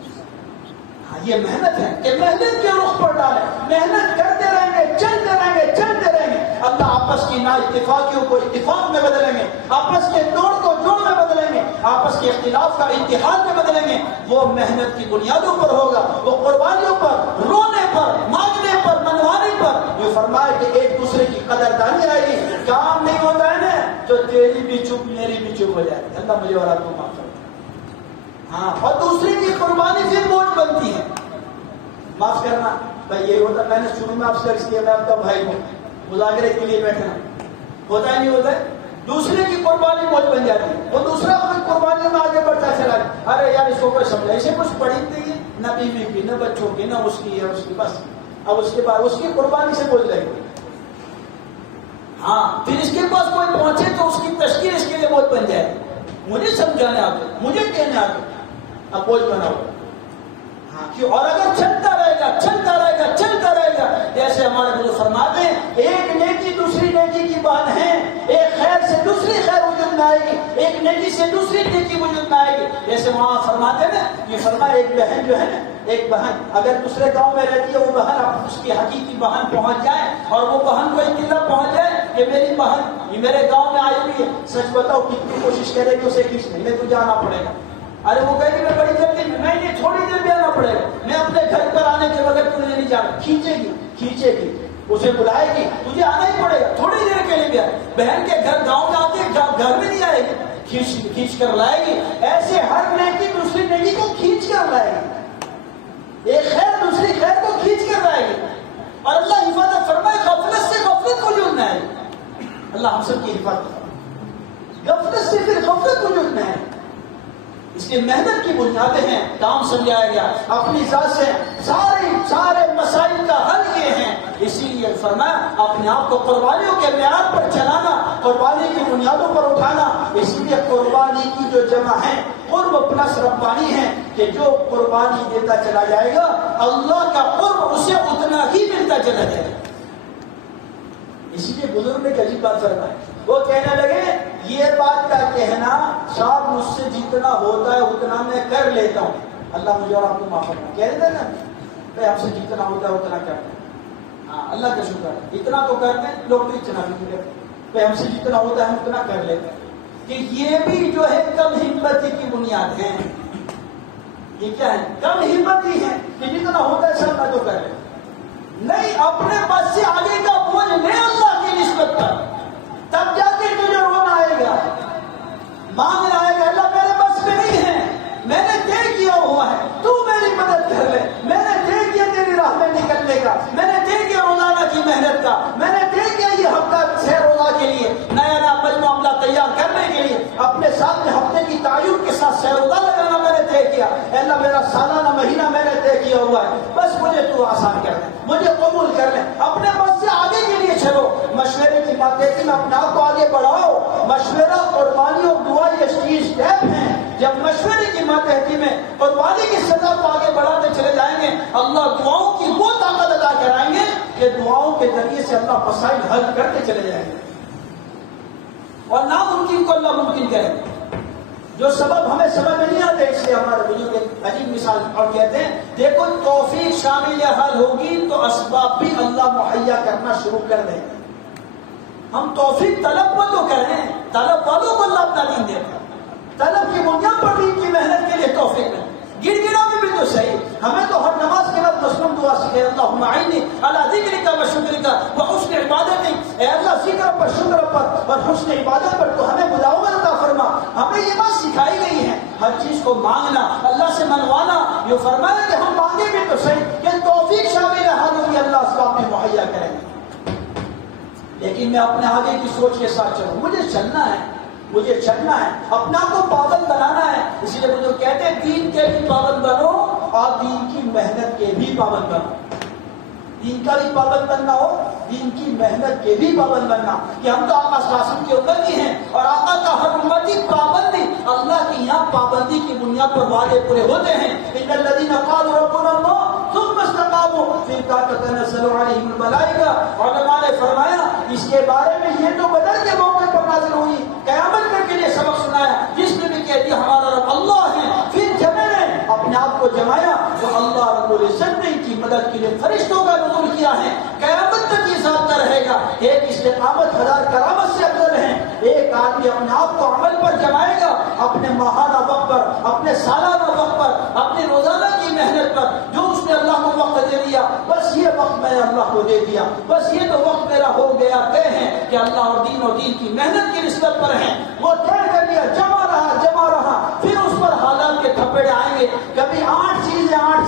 ہاں یہ محنت ہے کہ محنت کے رخ پر ڈالیں، محنت کرتے رہیں گے، چلتے رہیں گے، اللہ آپس کی نا اتفاقیوں کو اتفاق میں بدلیں گے، آپس کے توڑ کو جوڑ میں بدلیں گے، آپس کے اختلاف کا اتحاد میں بدلیں گے۔ وہ محنت کی بنیادوں پر ہوگا، وہ قربانیوں پر، رونے پر، مانگنے پر، منوانے پر۔ یہ فرمائے کہ ایک دوسرے کی قدردانی آئے گی۔ کام نہیں ہوتا ہے نا تو تیری بھی چپ میری بھی چپ ہو جائے گی۔ اللہ مجھے اور آپ کو معاف کرے۔ ہاں، اور دوسری کی قربانی پھر بوجھ بنتی ہے۔ معاف کرنا بھائی، یہ ہوتا، میں نے شروع میں آپ سے عرض کیا، میں آپ کا بھائی ہوں، مذاکرے کے لیے بیٹھنا ہوتا ہے نہیں ہوتا ہے؟ دوسرے کی قربانی بوجھ بن جاتی ہے، وہ دوسرا اپنی قربانی میں آگے بڑھتا چلا جائے۔ ارے یار اس کو کوئی سمجھا، اسے کچھ پڑھی نہیں ہے، نہ بیوی کی، نہ بچوں کی، نہ اس کی ہے، اس کی بس اب اس کے بعد اس کی قربانی سے بوجھ لے گی۔ ہاں، پھر اس کے پاس کوئی پہنچے تو اس کی تشکیل اس کے لیے بوجھ بن جائے۔ مجھے سمجھانے آتے، مجھے کہنے آتے، اب بوجھ بنا ہوا۔ ہاں، کیوں؟ اور اگر چلتا رہے گا چلتا رہے گا چلتا رہے گا، جیسے ہمارے بزرگ فرماتے ہیں ایک نیکی دوسری نیکی کی بات ہے، ایک خیر سے دوسری خیر وجود میں آئے گی، ایک نیکی سے دوسری نیکی وجود میں آئے گی۔ جیسے وہاں فرماتے ہیں نا، یہ فرمایا ایک بہن جو ہے نا، ایک بہن اگر دوسرے گاؤں میں رہتی ہے، وہ بہن اب اس کی حقیقی بہن پہنچ جائے اور وہ بہن کو اطلاع پہنچ جائے کہ میری بہن یہ میرے گاؤں میں آئی ہوئی ہے، سچ بتاؤ کتنی کوشش کرے گی اسے کھینچنے میں، تو جانا پڑے گا۔ ارے وہ کہے گی میں بڑی جلدی میں نے تھوڑی دیر بھی آنا پڑے گا، میں اپنے گھر پر آنے کے بغیر تجھے نہیں جانا۔ کھینچے گی کھینچے گی، اسے بلائے گی، تجھے آنا ہی پڑے گا، تھوڑی دیر کے لیے بھی آئے۔ بہن کے گھر گاؤں میں آتی ہے، گھر میں نہیں آئے گی، کھینچ کر لائے گی۔ ایسے ہر نیکی دوسری نیکی کو کھینچ کر لائے گی، ایک خیر دوسری خیر کو کھینچ کر لائے گی۔ اور اللہ حفاظت فرمائے، غفلت سے غفلت وجود میں آئے گی۔ اللہ ہم سب کی حفاظت فرمائے، غفلت سے پھر غفلت وجود میں آئے۔ اس کی محنت کی بنیادیں ہیں، کام سمجھایا گیا اپنی ذات سے، سارے مسائل کا حل یہ ہیں۔ اسی لیے فرمایا اپنے آپ کو قربانیوں کے معیار پر چلانا، قربانی کی بنیادوں پر اٹھانا۔ اسی لیے قربانی کی جو جمع ہے قرب پلس ربانی ہے، کہ جو قربانی دیتا چلا جائے گا اللہ کا قرب اسے اتنا ہی ملتا چلا جائے گا۔ اسی لیے بزرگ نے عجیب بات فرمائی، وہ کہنے لگے یہ بات کا کہنا صاحب مجھ سے جتنا ہوتا ہے اتنا میں کر لیتا ہوں۔ اللہ مجھے اور آپ کو معاف کرنا، کہہ دیتے نا بھائی ہم سے جتنا ہوتا ہے اتنا کرتے ہیں۔ ہاں، اللہ کا شکر ہے، اتنا تو کرتے ہیں، لوگ بھی اتنا نہیں کرتے، بھائی ہم سے جتنا ہوتا ہے ہم اتنا کر لیتے ہیں۔ کہ یہ بھی جو ہے کم ہمتی کی بنیاد ہے۔ یہ کیا ہے؟ کم ہمتی ہے کہ جتنا ہوتا ہے سب میں تو کر لیتا نہیں، اپنے پاس سے آگے کا بوجھ لے اللہ کی نسبت پر، تب جا کے تجھے رونا آئے گا، مانگنا آئے گا۔ اللہ میرے بس میں نہیں ہے، میں نے طے کیا ہوا ہے، تو میری مدد کر لے، میں نے طے کیا تیری راہ میں نکلنے کا، میں نے طے کیا روزانہ کی محنت کا، میں نے طے کیا یہ ہفتہ 6 روزہ کے لیے نیا مجموعہ عملہ تیار کرنے کے لیے، اپنے ساتھ میں ہفتے کی تعین کے ساتھ 6 روزہ لگانا میں نے طے کیا۔ اللہ میرا سالانہ مہینہ میں نے طے کیا ہوا ہے، بس مجھے تو آسان کر دے، مجھے قبول کر لے۔ اپنے بس سے آگے کے لیے چلو، مشورے کی ماتحتی میں اپنے آپ کو آگے بڑھاؤ۔ مشورہ، قربانی اور دعا یہ اسٹیپ ہیں۔ جب مشورے کی ماتحتی میں قربانی کی سطح کو آگے بڑھاتے چلے جائیں گے، اللہ دعاؤں کی وہ طاقت عطا کرائیں گے کہ دعاؤں کے ذریعے سے اللہ مسائل حل کرتے چلے جائیں گے، اور ناممکن کو اللہ ممکن کریں گے۔ جو سبب ہمیں سمجھ میں نہیں آتے، اس لیے ہمارے بزرگ ایک عجیب مثال اور کہتے ہیں دیکھو توفیق شامل حال ہوگی تو اسباب بھی اللہ مہیا کرنا شروع کر دیں گے۔ ہم توفیق طلب کو تو کریں، طلب والوں کو اللہ اپنا دین دیتا ہے، طلب کی بنیاد پر دین کی محنت کے لیے توفیق نہیں، گر گرا میں بھی تو صحیح۔ ہمیں تو ہر نماز کے بعد مسلم دعا سکھے، اللہم اعنی علی ذکرک و شکرک و حسن عبادتک، اے اللہ ذکر پر، شکر پر اور حسن عبادت پر تو ہمیں مداومت عطا فرما۔ ہمیں یہ بات سکھائی گئی ہے، ہر چیز کو مانگنا، اللہ سے منوانا۔ یہ فرمایا کہ ہم مانگے بھی تو صحیح، کہ توفیق شامل حال ہوگی اللہ اسباب میں مہیا کریں گے، لیکن میں اپنے آگے کی سوچ کے ساتھ چلوں، مجھے چلنا ہے، مجھے چلنا ہے، اپنا کو پابند بنانا ہے۔ اس لیے وہ جو کہتے ہیں دین کے بھی پابند بنو اور دین کی محنت کے بھی پابند بنو، دین کا بھی پابند بننا ہو، دین کی محنت کے بھی پابند بننا، کہ ہم تو آقا صلی اللہ علیہ وسلم کے امتی ہیں، اور آقا کا ہر امتی پابندی اللہ کی یہاں پابندی کی بنیاد پر وعدے پورے ہوتے ہیں۔ ان الذین قالوا ربنا اللہ ثم استقاموا تتنزل علیہم الملائکہ۔ علماء نے فرمایا اس کے بارے میں یہ تو بدر کے موقع پر نازل ہوئی، قیامت تک کے لیے سبق سنایا، جس نے بھی کہہ دیا ہمارا رب اللہ ہے، پھر جمع نے اپنے آپ کو جمایا تو اللہ رب العزت نے ان کی مدد کے لیے فرشتوں کا نزول کیا ہے۔ قیامت تک یہ ضابطہ رہے گا، ایک استقامت آدمی اپنے آپ کو عمل پر جمائے گا، اپنے ماہانہ وقت پر، اپنے سالانہ وقت پر، اپنی روزانہ کی محنت پر، جو اس نے اللہ کو وقت دے دیا، بس یہ وقت میں نے اللہ کو دے دیا، بس یہ تو وقت میرا ہو گیا، طے ہے کہ اللہ اور دین کی محنت کی نسبت پر ہیں، وہ طے کر لیا، جمع رہا، پھر اس پر حالات کے تھپڑے آئیں گے۔ کبھی 8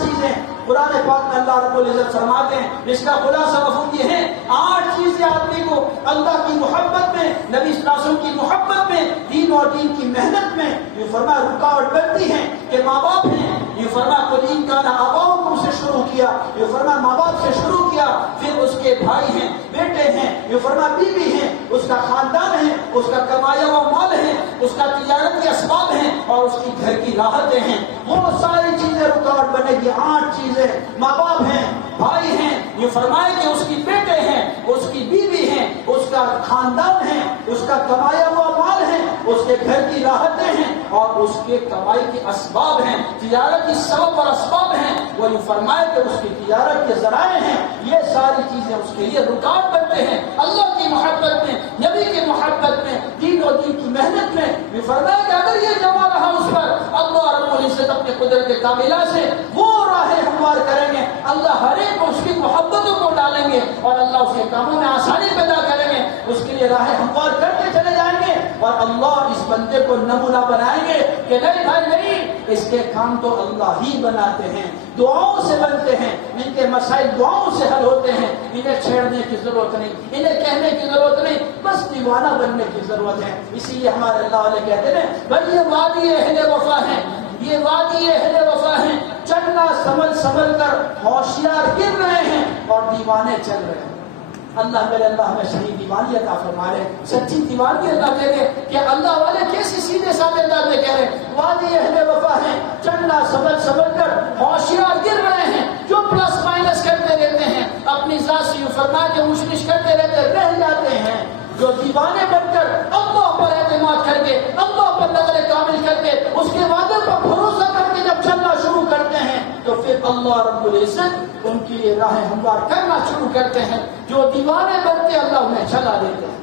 چیزیں قرآن پاک میں اللہ رب العزت فرماتے ہیں، جس کا خلاصہ مفہوم یہ ہے، 8 چیزیں آدمی کو اللہ کی محبت میں، نبی صلی اللہ علیہ وسلم کی محبت میں، دین اور دین کی محنت میں یہ فرمایا رکاوٹ بنتی ہیں کہ ماں باپ ہیں، یہ فرمایا قل ان کان آباؤکم سے شروع کیا، یہ فرمایا ماں باپ سے شروع کیا، پھر اس کے بھائی ہیں، بیٹے ہیں، یہ فرمایا بیوی ہیں، اس کا خاندان ہے، اس کا کمایا ہوا مال ہے، اس کا تجارت کے اسباب ہیں اور اس کی گھر کی راحتیں ہیں، وہ ساری چیزیں رکاوٹ بنے گی۔ 8 چیزیں، ماں باپ ہیں، بھائی ہیں، یہ فرمائے کہ اس کی بیٹے ہیں، اس کی بیوی ہیں، اس کا خاندان ہے، اس کا کمایا ہوا مال ہے، اس کے گھر کی راحتیں ہیں اور اس کے کمائی کے اسباب ہیں، تجارت کی سبب اور اسباب ہیں، وہ یہ فرمائے کہ اس کی تجارت کے ذرائع ہیں، یہ ساری چیزیں اس کے لیے رکاوٹ بنتے ہیں اللہ کی محبت میں، نبی کی محبت میں، دین اور دین کی محنت میں۔ یہ فرمائے کہ اگر یہ جمع رہا اس پر، اللہ رب العزت اپنے قدرت کاملہ سے وہ راہیں ہموار کریں گے، اللہ ہر ایک کو اس کی محبتوں کو ڈالیں گے اور اللہ اس کے کاموں میں آسانی پیدا کریں گے، اس کے لیے راہیں ہموار کرتے چلے جائیں گے اور اللہ اس بندے کو نمونہ بنائیں گے کہ نہیں بھائی نہیں، اس کے کام تو اللہ ہی بناتے ہیں، دعاؤں سے بنتے ہیں، ان کے مسائل دعاؤں سے حل ہوتے ہیں، انہیں چھیڑنے کی ضرورت نہیں، انہیں کہنے کی ضرورت نہیں، بس دیوانہ بننے کی ضرورت ہے۔ اسی لیے ہمارے اللہ والے کہتے ہیں بھائی یہ وادی اہل وفا ہے، یہ وادی اہل وفا ہیں، چلنا سنبھل کر ہوشیار گر رہے ہیں اور دیوانے چل رہے ہیں۔ اللہ ہمیں صحیح دیوانی عطا فرما لے، سچی دیوانی عطا دے دے کہ اللہ والے کیسے سیدھے سادے انداز میں کہہ رہے ہیں وادی اہل وفا ہیں، چلنا سنبھل کر ہوشیار گر رہے ہیں، جو پلس مائنس کرتے رہتے ہیں، اپنی ذات سے یوں فرما کے مشرش کرتے رہتے رہ جاتے ہیں، جو دیوانے بن کر اللہ پر اعتماد کر کے، اللہ پر نظر کامل کر کے، اس کے وعدے پر بھروسہ کر کے جب چلنا شروع کرتے ہیں تو پھر اللہ رب العزت ان کی یہ راہیں ہموار کرنا شروع کرتے ہیں، جو دیوانے بنتے اللہ انہیں چلا دیتے ہیں۔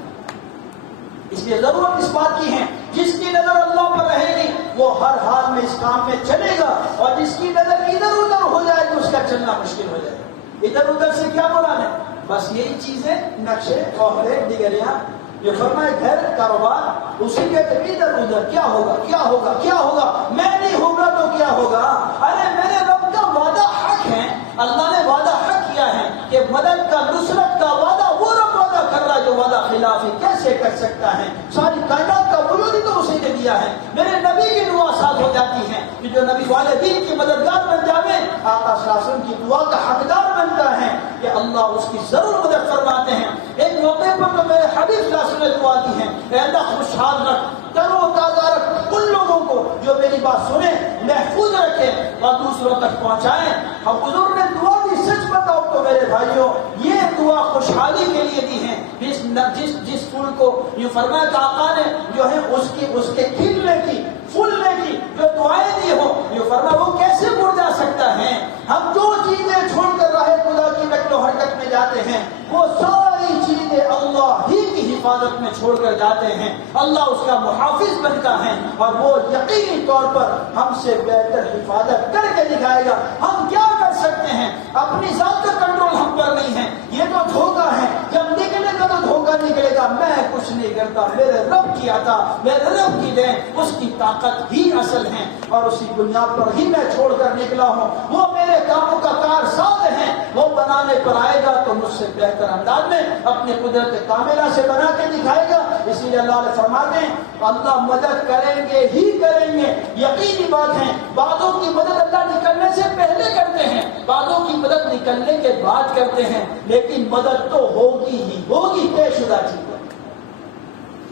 اس لیے ضرورت اس بات کی ہے جس کی نظر اللہ پر رہے گی وہ ہر حال میں اس کام میں چلے گا، اور جس کی نظر ادھر ادھر ہو جائے گی اس کا چلنا مشکل ہو جائے گا۔ ادھر ادھر سے کیا بولا ہے؟ بس یہی چیزیں، نقشے اور دیگریاں، یہ فرمائے گھر کاروبار اسی کے ادھر ادھر کیا ہوگا، میں نہیں ہوگا تو کیا ہوگا؟ ارے میرے رب کا وعدہ حق ہے، اللہ نے وعدہ حق کیا ہے کہ مدد کا، نصرت کا وعدہ وہ رب وعدہ کر رہا ہے جو وعدہ خلافی کیسے کر سکتا ہے؟ ساری کائنات کا وجود ہی تو اسی نے دیا ہے۔ میرے نبی کی دعا ساتھ ہو جاتی ہے کہ جو نبی والدین کی مددگار بن جائے، آقا صلی اللہ علیہ وسلم کی دعا کا حقدار بنتا ہے کہ اللہ اس کی ضرور مدد فرماتے ہیں۔ ایک موقع پر تو میرے حبیب صلی اللہ علیہ وسلم دعا کی ہے، اے اللہ خوشحال رکھ، تر و تازہ رکھ ان لوگوں کو جو میری بات سنیں، محفوظ رکھیں اور دوسروں تک پہنچائیں۔ ہم حضور نے دعا دی، سچ بتاؤ تو میرے بھائیوں یہ دعا خوشحالی کے لیے دی ہے۔ جس پھول کو یہ فرمایا کہ آقا نے جو ہے اس کے کھلنے کی، پھولنے کی جو دعائیں دی ہو، یہ فرمایا وہ کیسے مرجا سکتا ہے؟ ہم جو چیزیں چھوڑ کر راہ خدا کی نقل و حرکت میں جاتے ہیں وہ ساری چیزیں اللہ ہی کی حفاظت میں چھوڑ کر جاتے ہیں، اللہ اس کا محافظ بنتا ہے اور وہ یقینی طور پر ہم سے بہتر حفاظت کر کے دکھائے گا۔ ہم کیا کر سکتے ہیں؟ اپنی ذات کا کنٹرول ہم پر نہیں ہے، یہ تو دھوکہ ہے، جب نکلے گا تو دھوکہ نکلے گا، میں کچھ نہیں کرتا، میرے رب کی عطا، میرے رب کی دین، اس کی طاقت ہی اصل ہے اور اسی بنیاد پر ہی میں چھوڑ کر نکلا ہوں، وہ میرے کاموں کا کارساز ہے، وہ بنانے پر آئے گا تو مجھ سے بہتر انداز میں اپنی قدرت کاملہ سے بنا کے دکھائے گا۔ اسی لیے اللہ نے فرماتے ہیں اللہ مدد کریں گے ہی کریں گے، یقینی بات ہے۔ بعضوں کی مدد اللہ نکلنے سے پہلے کرتے ہیں، بعضوں کی مدد نکلنے کے بعد کرتے ہیں، لیکن مدد تو ہوگی ہی ہوگی، طے شدہ چیز ہے۔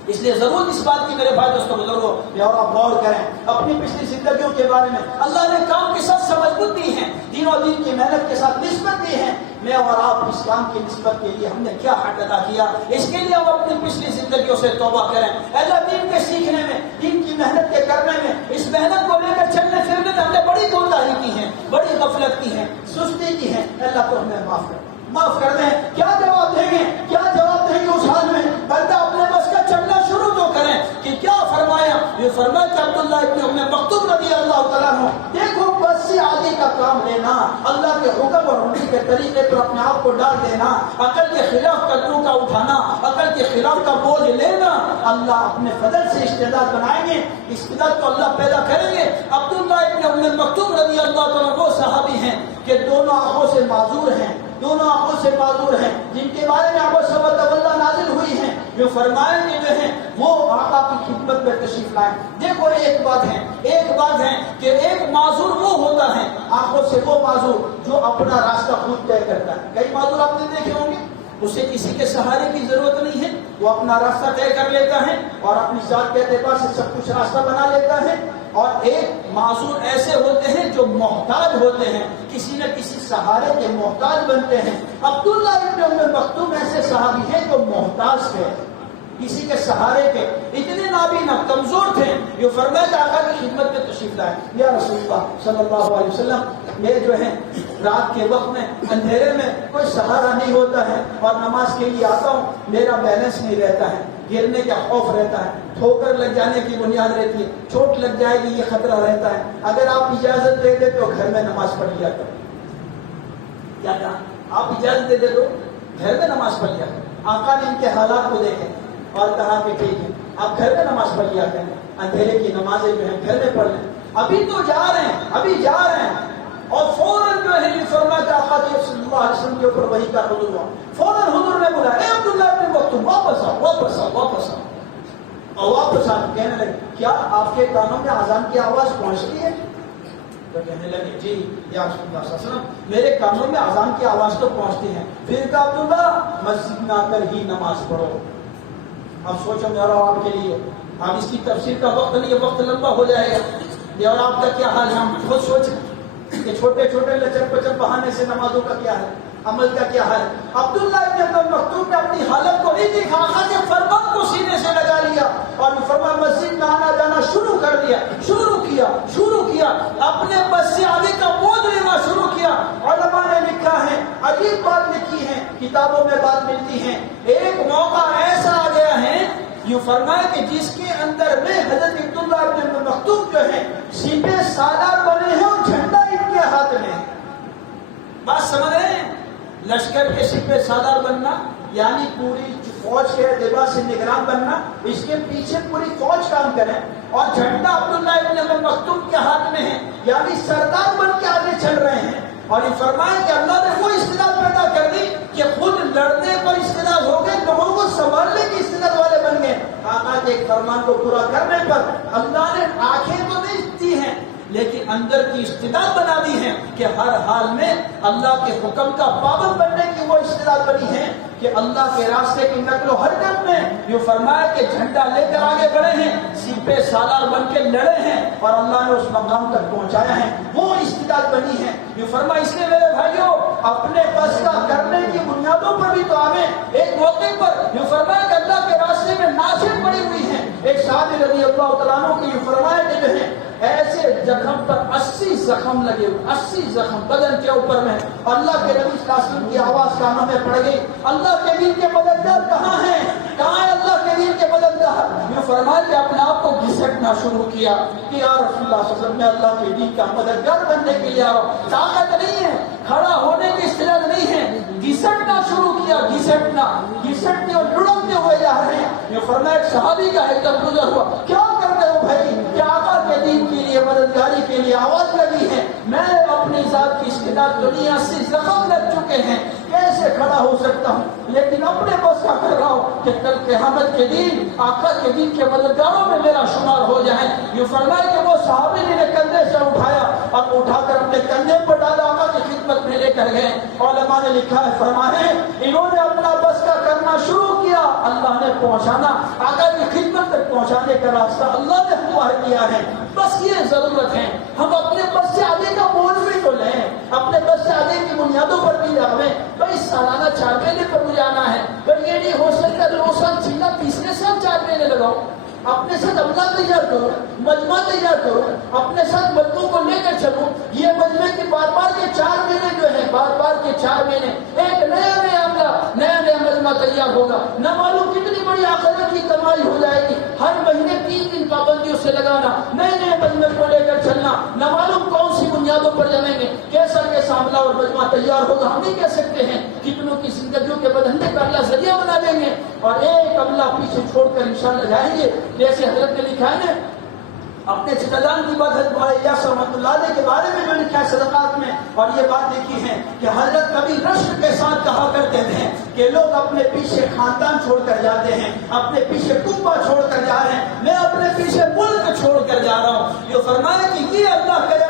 اس لیے ضرور اس بات کی میرے بھائی دوستوں بزرگوں اور آپ غور کریں اپنی پچھلی زندگیوں کے بارے میں۔ اللہ نے کام کے ساتھ سمجھ دی ہے، دین و دین کی محنت کے ساتھ نسبت دی ہے۔ میں اور آپ اسلام کی نسبت کے لیے ہم نے کیا حق ادا کیا، اس کے لیے ہم اپنی پچھلی زندگیوں سے توبہ کریں۔ اللہ دین کے سیکھنے میں، دین کی محنت کے کرنے میں، اس محنت کو لے کر چلنے پھرنے میں ہم نے بڑی کوتاہی کی ہے، بڑی غفلت کی ہے، سستی کی ہے۔ اللہ تو ہمیں معاف کر دیں۔ کیا جواب دیں گے اس حال میں؟ بندہ اپنے بس کا چلنا شروع تو کریں کہ کیا فرمایا؟ یہ فرمایا کہ عبداللہ ابن ام مکتوم رضی اللہ تعالیٰ عنہ، دیکھو بس سے آگے کا کام لینا، اللہ کے حکم اور انہی کے طریقے پر اپنے آپ کو ڈال دینا، عقل کے خلاف قدموں کا اٹھانا، عقل کے خلاف کا بوجھ لینا، اللہ اپنے فضل سے استعداد بنائیں گے، استعداد کو اللہ پیدا کریں گے۔ عبداللہ ابن ام مکتوم رضی اللہ تعالیٰ وہ صحابی ہیں کہ دونوں آنکھوں سے معذور ہیں، دونوں آنکھوں سے معذور ہیں، جن کے بارے میں عبس و تولہ نازل ہوئی ہیں، جو فرمائیں کہ جو ہیں وہ آقا کی خدمت میں تشریف لائیں۔ دیکھو ایک بات ہے کہ ایک معذور وہ ہوتا ہے، آنکھوں سے وہ معذور جو اپنا راستہ خود طے کرتا ہے۔ کئی معذور آپ نے دیکھے ہوں گے، اسے کسی کے سہارے کی ضرورت نہیں ہے، وہ اپنا راستہ طے کر لیتا ہے اور اپنی ذات کے اعتبار سے سب کچھ راستہ بنا لیتا ہے۔ اور ایک معذور ایسے ہوتے ہیں جو محتاج ہوتے ہیں، کسی نہ کسی سہارے کے محتاج بنتے ہیں۔ عبداللہ ابن ام مکتوم ایسے صحابی ہیں جو محتاج تھے، کسی کے سہارے کے، اتنے نابینا کمزور تھے، جو فرمایا کہ آقا کی خدمت میں تشریف لائے، یا رسول اللہ صلی اللہ علیہ وسلم، یہ جو ہے رات کے وقت میں اندھیرے میں کوئی سہارا نہیں ہوتا ہے اور نماز کے لیے آتا ہوں، میرا بیلنس نہیں رہتا ہے، گرنے کا خوف رہتا ہے، ٹھوکر لگ جانے کی بنیاد رہتی ہے، چوٹ لگ جائے گی یہ خطرہ رہتا ہے، اگر آپ اجازت دے دے تو گھر میں نماز پڑھ لیا کرو۔ کیا کہا؟ آپ اجازت دے دے تو گھر میں نماز پڑھ لیا کرو۔ آقا نے ان کے حالات کو دیکھے اور کہا کہ ٹھیک ہے آپ گھر میں نماز پڑھ لیا کریں، اندھیرے کی نمازیں جو ہیں گھر میں پڑھ لیں، ابھی تو جا رہے ہیں اور فوراً جو ہے یہ فرمایا کہ آقا صلی اللہ علیہ وسلم کے اوپر وحی کا حضور ہوا، فوراً حضور نے بولا اے عبداللہ ابن مکتوم واپس آؤ اور واپس آ کہنے لگے کیا آپ کے کانوں میں اذان کی آواز پہنچتی ہے؟ تو کہنے لگے جی یا رسول اللہ صلی اللہ علیہ وسلم میرے کانوں میں اذان کی آواز تو پہنچتی ہے۔ پھر کہا عبداللہ مسجد میں آ کر ہی نماز پڑھو۔ اب سوچو میرا آپ کے لیے، اب اس کی تفسیر کا وقت نہیں ہے، وقت لمبا ہو جائے گا، یہ اور آپ کا کیا حال ہے، ہم خود سوچیں کہ چھوٹے چھوٹے لچر پچر بہانے سے نمازوں کا کیا ہے، عمل کا کیا حال ہے۔ عبداللہ ابن ام مکتوم نے اپنی حالت کو نہیں دیکھا، آقا کے فرمان کو سینے سے لگا لیا اور فرمایا مسجد میں آنا جانا شروع کر دیا، شروع کیا اپنے بس سے آگے کا بوجھ لینا شروع کیا۔ علماء نے لکھا ہے، عجیب بات لکھی ہے، کتابوں میں بات ملتی ہے، ایک موقع ایسا آ گیا ہے یہ فرمایا کہ جس کے اندر میں حضرت عبداللہ ابن مکتوم جو ہے سپہ سالار بنے ہیں اور جھنڈا ان کے ہاتھ میں ہے۔ بات سمجھ رہے ہیں؟ لشکر کے سپہ سالار بننا یعنی پوری فوج کے اعتبار سے نگران بننا، اس کے پیچھے پوری فوج کام کرے اور جھنڈا عبداللہ ابن مکتوم کے ہاتھ میں ہے، یعنی سردار بن کے آگے چل رہے ہیں۔ اور یہ فرمایا کہ اللہ نے وہ استعداد پیدا کر دی کہ خود لڑنے پر استعداد ہو گئے، لوگوں کو سنبھالنے کی استعداد والے بن گئے۔ آقا کے ایک فرمان کو پورا کرنے پر اللہ نے آنکھیں تو نہیں دی ہیں لیکن اندر کی استعداد بنا دی ہے کہ ہر حال میں اللہ کے حکم کا پابند بننے کی وہ استعداد بنی ہے کہ اللہ کے راستے کی نقل و حرکت میں یہ فرمایا کہ جھنڈا لے کر آگے بڑھے ہیں، سپہ سالار بن کے لڑے ہیں اور اللہ نے اس مقام تک پہنچایا ہے، وہ استعداد بنی ہے۔ یہ فرمایا اس لیے میرے بھائیوں اپنے بس کا کرنے کی بنیادوں پر بھی تو آویں۔ ایک موقع پر یہ فرمایا کہ اللہ کے راستے میں ناشد پڑی ہوئی ہیں، ایک صحابی رضی اللہ تعالیٰ عنہ کی یہ فرمایا کہ جو ہے ایسے زخم پر 80 زخم لگے ہوئے، 80 زخم بدن کے اوپر میں، اللہ کے نبی صلی اللہ علیہ وسلم کی آواز کانوں میں پڑ گئی، اللہ کے دین کے مددگار کہاں ہیں، کہاں ہے اللہ کے دین کے مددگار؟ یہ فرمایا کہ اپنے آپ کو گھسٹنا شروع کیا کہ یا رسول اللہ صلی اللہ علیہ وسلم میں اللہ کے دین کا مددگار بننے کے لیے آ رہا ہوں، طاقت نہیں ہے، کھڑا ہونے کی استعداد نہیں ہے، گھسٹنا شروع کیا، گھسٹتے اور لڑکتے ہوئے جا رہے ہیں۔ یہ فرمایا ایک صحابی کا ایک دم گزر ہوا، کیا کر رہے ہو بھائی؟ کیا آقا کے دین کے لیے مددگاری کے لیے آواز لگی ہے، میں اپنی ذات کی استعداد دنیا سے زخم لگ چکے ہیں، کیسے کھڑا ہو سکتا ہوں؟ لیکن اپنے بس کا کر رہا ہوں کہ کل قیامت کے دن آقا کے دین کے مددگاروں میں میرا شمار ہو جائے۔ یہ فرمایا کہ وہ صحابی نے کندھے سے اٹھایا اور اٹھا کر اپنے کندھے پر ڈالا، آقا کی خدمت میں لے کر گئے۔ علماء نے لکھا ہے، فرمایا انہوں نے اپنا بس کا کرنا شروع کیا، اللہ نے پہنچانا، آقا کی خدمت تک پہنچانے کا راستہ اللہ نے ہموار کیا ہے۔ بس یہ ضرورت ہے ہم اپنے بس سے آگے کا بوجھ بھی تو لیں، اپنے بس سے آگے کی بنیادوں پر بھی جاویں۔ بھائی سالانہ 4 مہینے پر جانا ہے، پر یہ نہیں ہو سکتا 2 سال چھینا، تیسرے سال 4 مہینے لگاؤ، اپنے ساتھ عملہ تیار کرو، مجمع تیار کرو، اپنے ساتھ مجموع کو لے کر چلو۔ یہ مجمع کے بار کے 4 مہینے جو ہے، بار کے 4 مہینے ایک نیا عملہ، نیا مجمع تیار تیار ہوگا، نہ معلوم کتنی بڑی آخرت کی کمائی ہو جائے گی۔ ہر مہینے 3 دن پابندیوں سے لگانا، نئے نئے مجمع کو لے کر چلنا، نہ معلوم کون سی بنیادوں پر جمیں گے، کیسا کیسا عملہ اور مجمع تیار ہوگا، ہم نہیں کہہ سکتے ہیں۔ کتنوں کی زندگیوں کے بدلنے کا اللہ ذریعہ بنا دیں گے، اور ایک عملہ پیچھے چھوڑ کر انشاءاللہ جائیں گے۔ جیسے حضرت نے لکھا ہے نا اپنے چچادان کی بات حضرت الیاس رحمۃ اللہ علیہ کے بارے میں جو لکھا ہے صدقات میں، اور یہ بات دیکھی ہے کہ حضرت کبھی رشک کے ساتھ کہا کرتے تھے کہ لوگ اپنے پیچھے خاندان چھوڑ کر جاتے ہیں، اپنے پیچھے کنبہ چھوڑ کر جا رہے ہیں، میں اپنے پیچھے ملک چھوڑ کر جا رہا ہوں۔ یہ فرمایا کہ یہ اللہ کرے،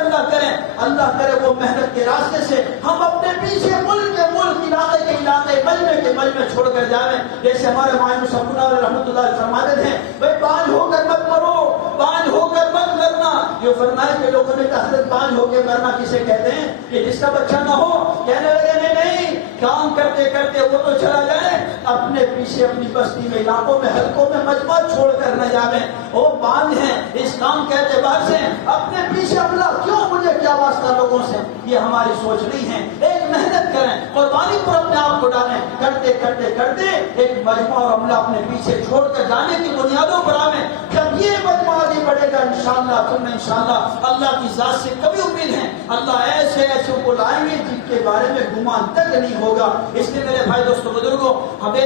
اللہ کرے وہ محنت کے راستے سے ہم اپنے پیچھے ملک کے ملک، علاقے کے علاقے، مجمع کے مجمع چھوڑ کر جائیں۔ جیسے ہمارے مائن صاحب رحمۃ اللہ فرماتے تھے، بھائی بانجھ ہو کر مت مرو، بانجھ ہو کر مت مرنا۔ یہ فرمایا کہ لوگوں نے کہا حضرت بانجھ ہو کے مرنا کسے کہتے ہیں کہ جس کا بچہ نہ ہو؟ کہنے لگے نہیں، کام کرتے کرتے وہ تو چلا جائے، اپنے پیچھے اپنی بستی میں، علاقوں میں، حلقوں میں مجمع چھوڑ کر نہ جاویں۔ وہ بانجھ ہیں اس کام کے اعتبار سے، اپنے پیچھے عملہ کیوں، مجھے کیا واسطہ لوگوں سے، یہ ہماری سوچ نہیں ہے۔ ایک محنت کریں، قربانی پر اپنے آپ کو ڈالیں، کرتے کرتے کرتے ایک مجمع اور عملہ اپنے پیچھے چھوڑ کر جانے کی بنیادوں پر آویں۔ جب یہ مجمع آگے بڑھے گا انشاءاللہ تم انشاءاللہ اللہ کی ذات سے کبھی امید ہے اللہ ایسے ایسے کو لائیں گے جن کے بارے میں گمان تک نہیں ہوگا۔ اس لیے میرے بھائی دوستوں بزرگوں، ہمیں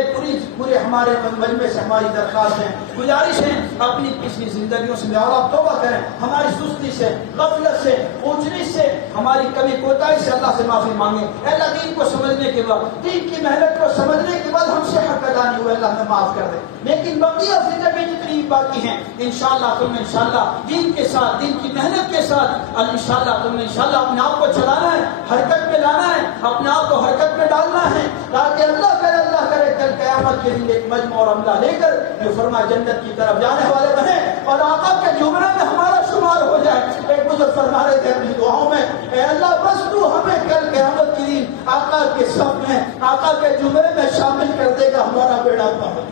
پورے ہمارے مجمع سے ہماری درخواست ہے، گزارش ہے، اپنی پچھلی زندگیوں سے اور آپ توبہ کریں، ہماری سستی سے، غفلت سے، اونچنی سے، ہماری کمی کوتاہی سے اللہ سے معافی مانگیں۔ اللہ دین کو سمجھنے کے بعد، دین کی محنت کو سمجھنے کے بعد ہم سے حق ادا نہیں ہوئے، اللہ ہمیں معاف کر دے۔ لیکن بقیہ زندگی جتنی باقی ہیں انشاءاللہ تم انشاءاللہ دین کے ساتھ، دین کی محنت کے ساتھ انشاءاللہ تم انشاءاللہ اپنے آپ کو چلانا ہے، حرکت میں لانا ہے، اپنے آپ کو حرکت میں ڈالنا ہے، تاکہ اللہ کرے کل قیامت کے دن ایک مجمع اور عملہ لے کر جو فرما جنت کی طرف جانے والے بنے اور آقا کے زمرے میں ہمارا شمار ہو جائے۔ ایک بزرگ فرما رہے تھے اپنی دعاؤں میں، اے اللہ بس تو ہمیں کل قیامت کے دن آقا کے صف میں، آقا کے زمرے میں شامل کر دے گا، ہمارا بیڑا پار ہو۔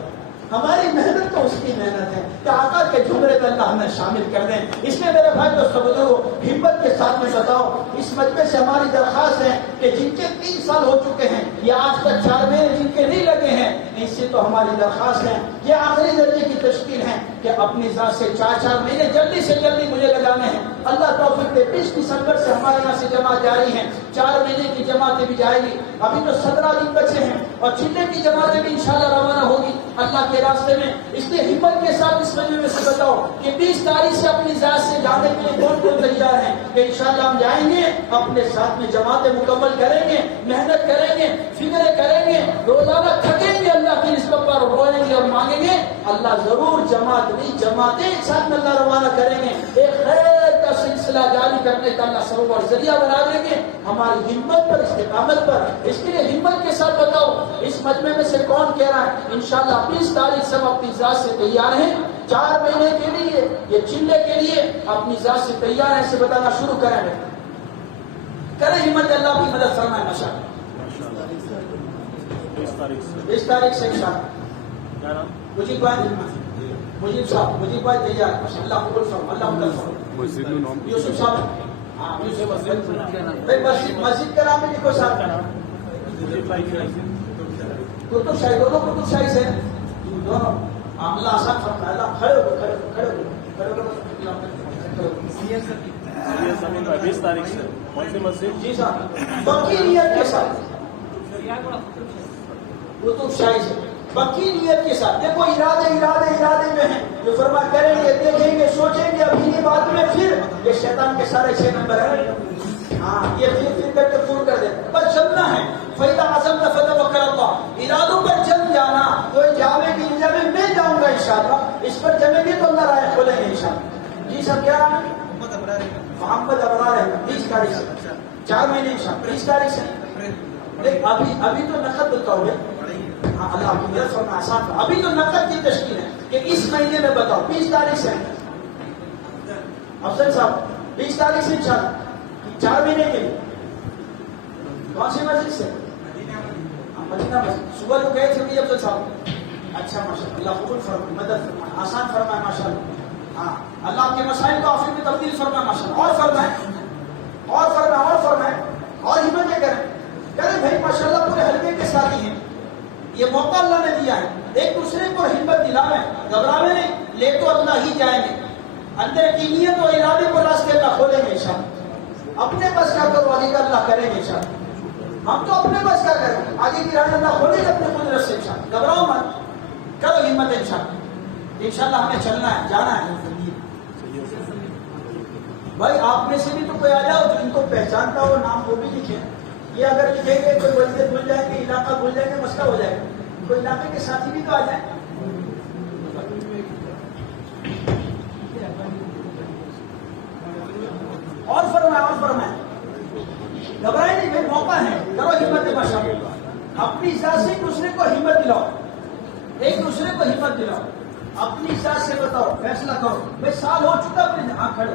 ہماری محنت تو اس کی محنت ہے کہ آقا کے زمرے میں اللہ ہمیں شامل کر دیں۔ اس لیے میرے بھائی دوستو بزرگوں، ہمت کے ساتھ میں بتاؤ، اس مجمع سے ہماری درخواست ہے کہ جن کے 3 سال ہو چکے ہیں یا آج تک 4 مہینے جن کے نہیں لگے ہیں، اس سے تو ہماری درخواست ہے، یہ آخری درجے کی تشکیل ہے کہ اپنی ذات سے 4 مہینے جلدی سے جلدی مجھے لگانے ہیں۔ اللہ توفیق دے۔ 20 دسمبر سے ہمارے یہاں سے جماعت جاری ہے، 4 مہینے کی جماعتیں بھی جائے گی، ابھی تو 17 دن بچے ہیں، اور چلے کی جماعتیں بھی انشاءاللہ روانہ ہوگی اللہ کے راستے میں۔ اس لیے ہمت کے ساتھ اس مجمع میں سے بتاؤ کہ 20 تاریخ سے اپنی ذات سے جانے کے لیے کون کون تیار ہیں کہ انشاءاللہ ہم جائیں گے، اپنے ساتھ میں جماعتیں مکمل کریں گے، محنت کریں گے، فکریں کریں گے، روزانہ تھکیں گے، اللہ کی نسبت پر روئیں گے اور مانگیں گے، اللہ ضرور جماعتیں ایک ساتھ میں اللہ روانہ کریں گے، ایک خیر کا سلسلہ جاری کرنے کا اللہ سبب اور ذریعہ بنا دیں گے ہماری ہمت پر، استقامت پر۔ اس کے لیے ہمت کے ساتھ بتاؤ اس مجمع میں سے کون کہہ رہا ہے انشاءاللہ 20 تاریخ سے ہم اپنی ذات سے تیار ہیں، 4 مہینے کے لیے، یہ چلے کے لیے اپنی ذات سے تیار ہیں، سے بتانا شروع کریں گے۔ کریں ہمت، اللہ کی مدد فرمائے ماشاءاللہ۔ 20 تاریخ سے انشاءاللہ مجیب صاحب تیار، ماشاءاللہ قبول فرما، اللہ قبول فرما۔ یوسف صاحب، ہاں یوسف مسجد کا نام لکھو صاحب کا نام، کتب شاہی، دونوں کتب شاہی سے دونوں، اللہ آسان فرمائے، اللہ کھڑے ہو کھڑے ہو۔ 20 تاریخ سے کون سی مسجد؟ جی صاحب، پکی نیت کے ساتھ، کتب شاہی سے پکی نیت کے ساتھ۔ دیکھو ارادے میں ہیں، جو فرما کریں گے، دیکھیں گے، سوچیں گے، ابھی یہ بات میں پھر یہ شیطان کے سارے 6 نمبر ہیں، ہاں یہ پھر کر کے پور کر دے، بس چلنا ہے۔ فَإِذَا عَزَمْتَ فَتَوَكَّلْ عَلَى اللَّهِ، ارادوں پر جم جانا، کوئی جاوے کہ جب میں جاؤں گا انشاءاللہ، اس پر جمیں گے تو اللہ راہ کھولیں گے انشاءاللہ۔ جی سب کیا ہے؟ محمد ابرار ہے، 20 تاریخ سے 4 مہینے انشاءاللہ، 20 تاریخ سے دیکھ، ابھی تو نقد بتاؤ گے، ہاں اللہ کی مدد فرما، آسان فرما۔ ابھی تو نقد کی تشکیل ہے کہ اس مہینے میں بتاؤ، 20 تاریخ سے افضل صاحب 20 تاریخ سے انشاءاللہ 4 مہینے کے لیے۔ کون سی مسجد سے؟ مدینہ مسجد۔ صبح جو گئے تھے بھی افضل صاحب، اچھا ماشاءاللہ، اللہ قبول فرمائے، مدد فرمائے، آسان فرمائے ماشاءاللہ۔ ہاں اللہ آپ کے مسائل کو آفت میں تبدیل فرمائے ماشاءاللہ، اور فرمائے اور ہمت کریں بھائی ماشاءاللہ، پورے حلقے کے ساتھ ہی ہیں، یہ موقع اللہ نے دیا۔ اپنے بس کا کرو آگے کا اللہ کریں گے انشاءاللہ. ہم تو اپنے بس کا کریں آگے کی راہ اللہ کھولے گا اپنے قدرت سے انشاءاللہ. گھبراؤ مت, کرو ہمت انشاءاللہ. انشاءاللہ ہمیں چلنا ہے, جانا ہے. بھائی آپ میں سے بھی تو کوئی آ جاؤ جو ان کو پہچانتا ہو, نام وہ بھی لکھے. یہ اگر لکھیں گے کوئی وجہ بھول جائیں گے, علاقہ بھول جائیں گے, مسئلہ ہو جائے گا. کوئی علاقے کے ساتھی بھی تو آ جائیں. اور فرمائیں گھبرائے نہیں بھائی, موقع ہے, کرو ہمت باشا. اپنی ذات سے ایک دوسرے کو ہمت دلاؤ, ایک دوسرے کو ہمت دلاؤ. اپنی ذات سے بتاؤ, فیصلہ کرو. بھائی سال ہو چکا, اپنے کھڑے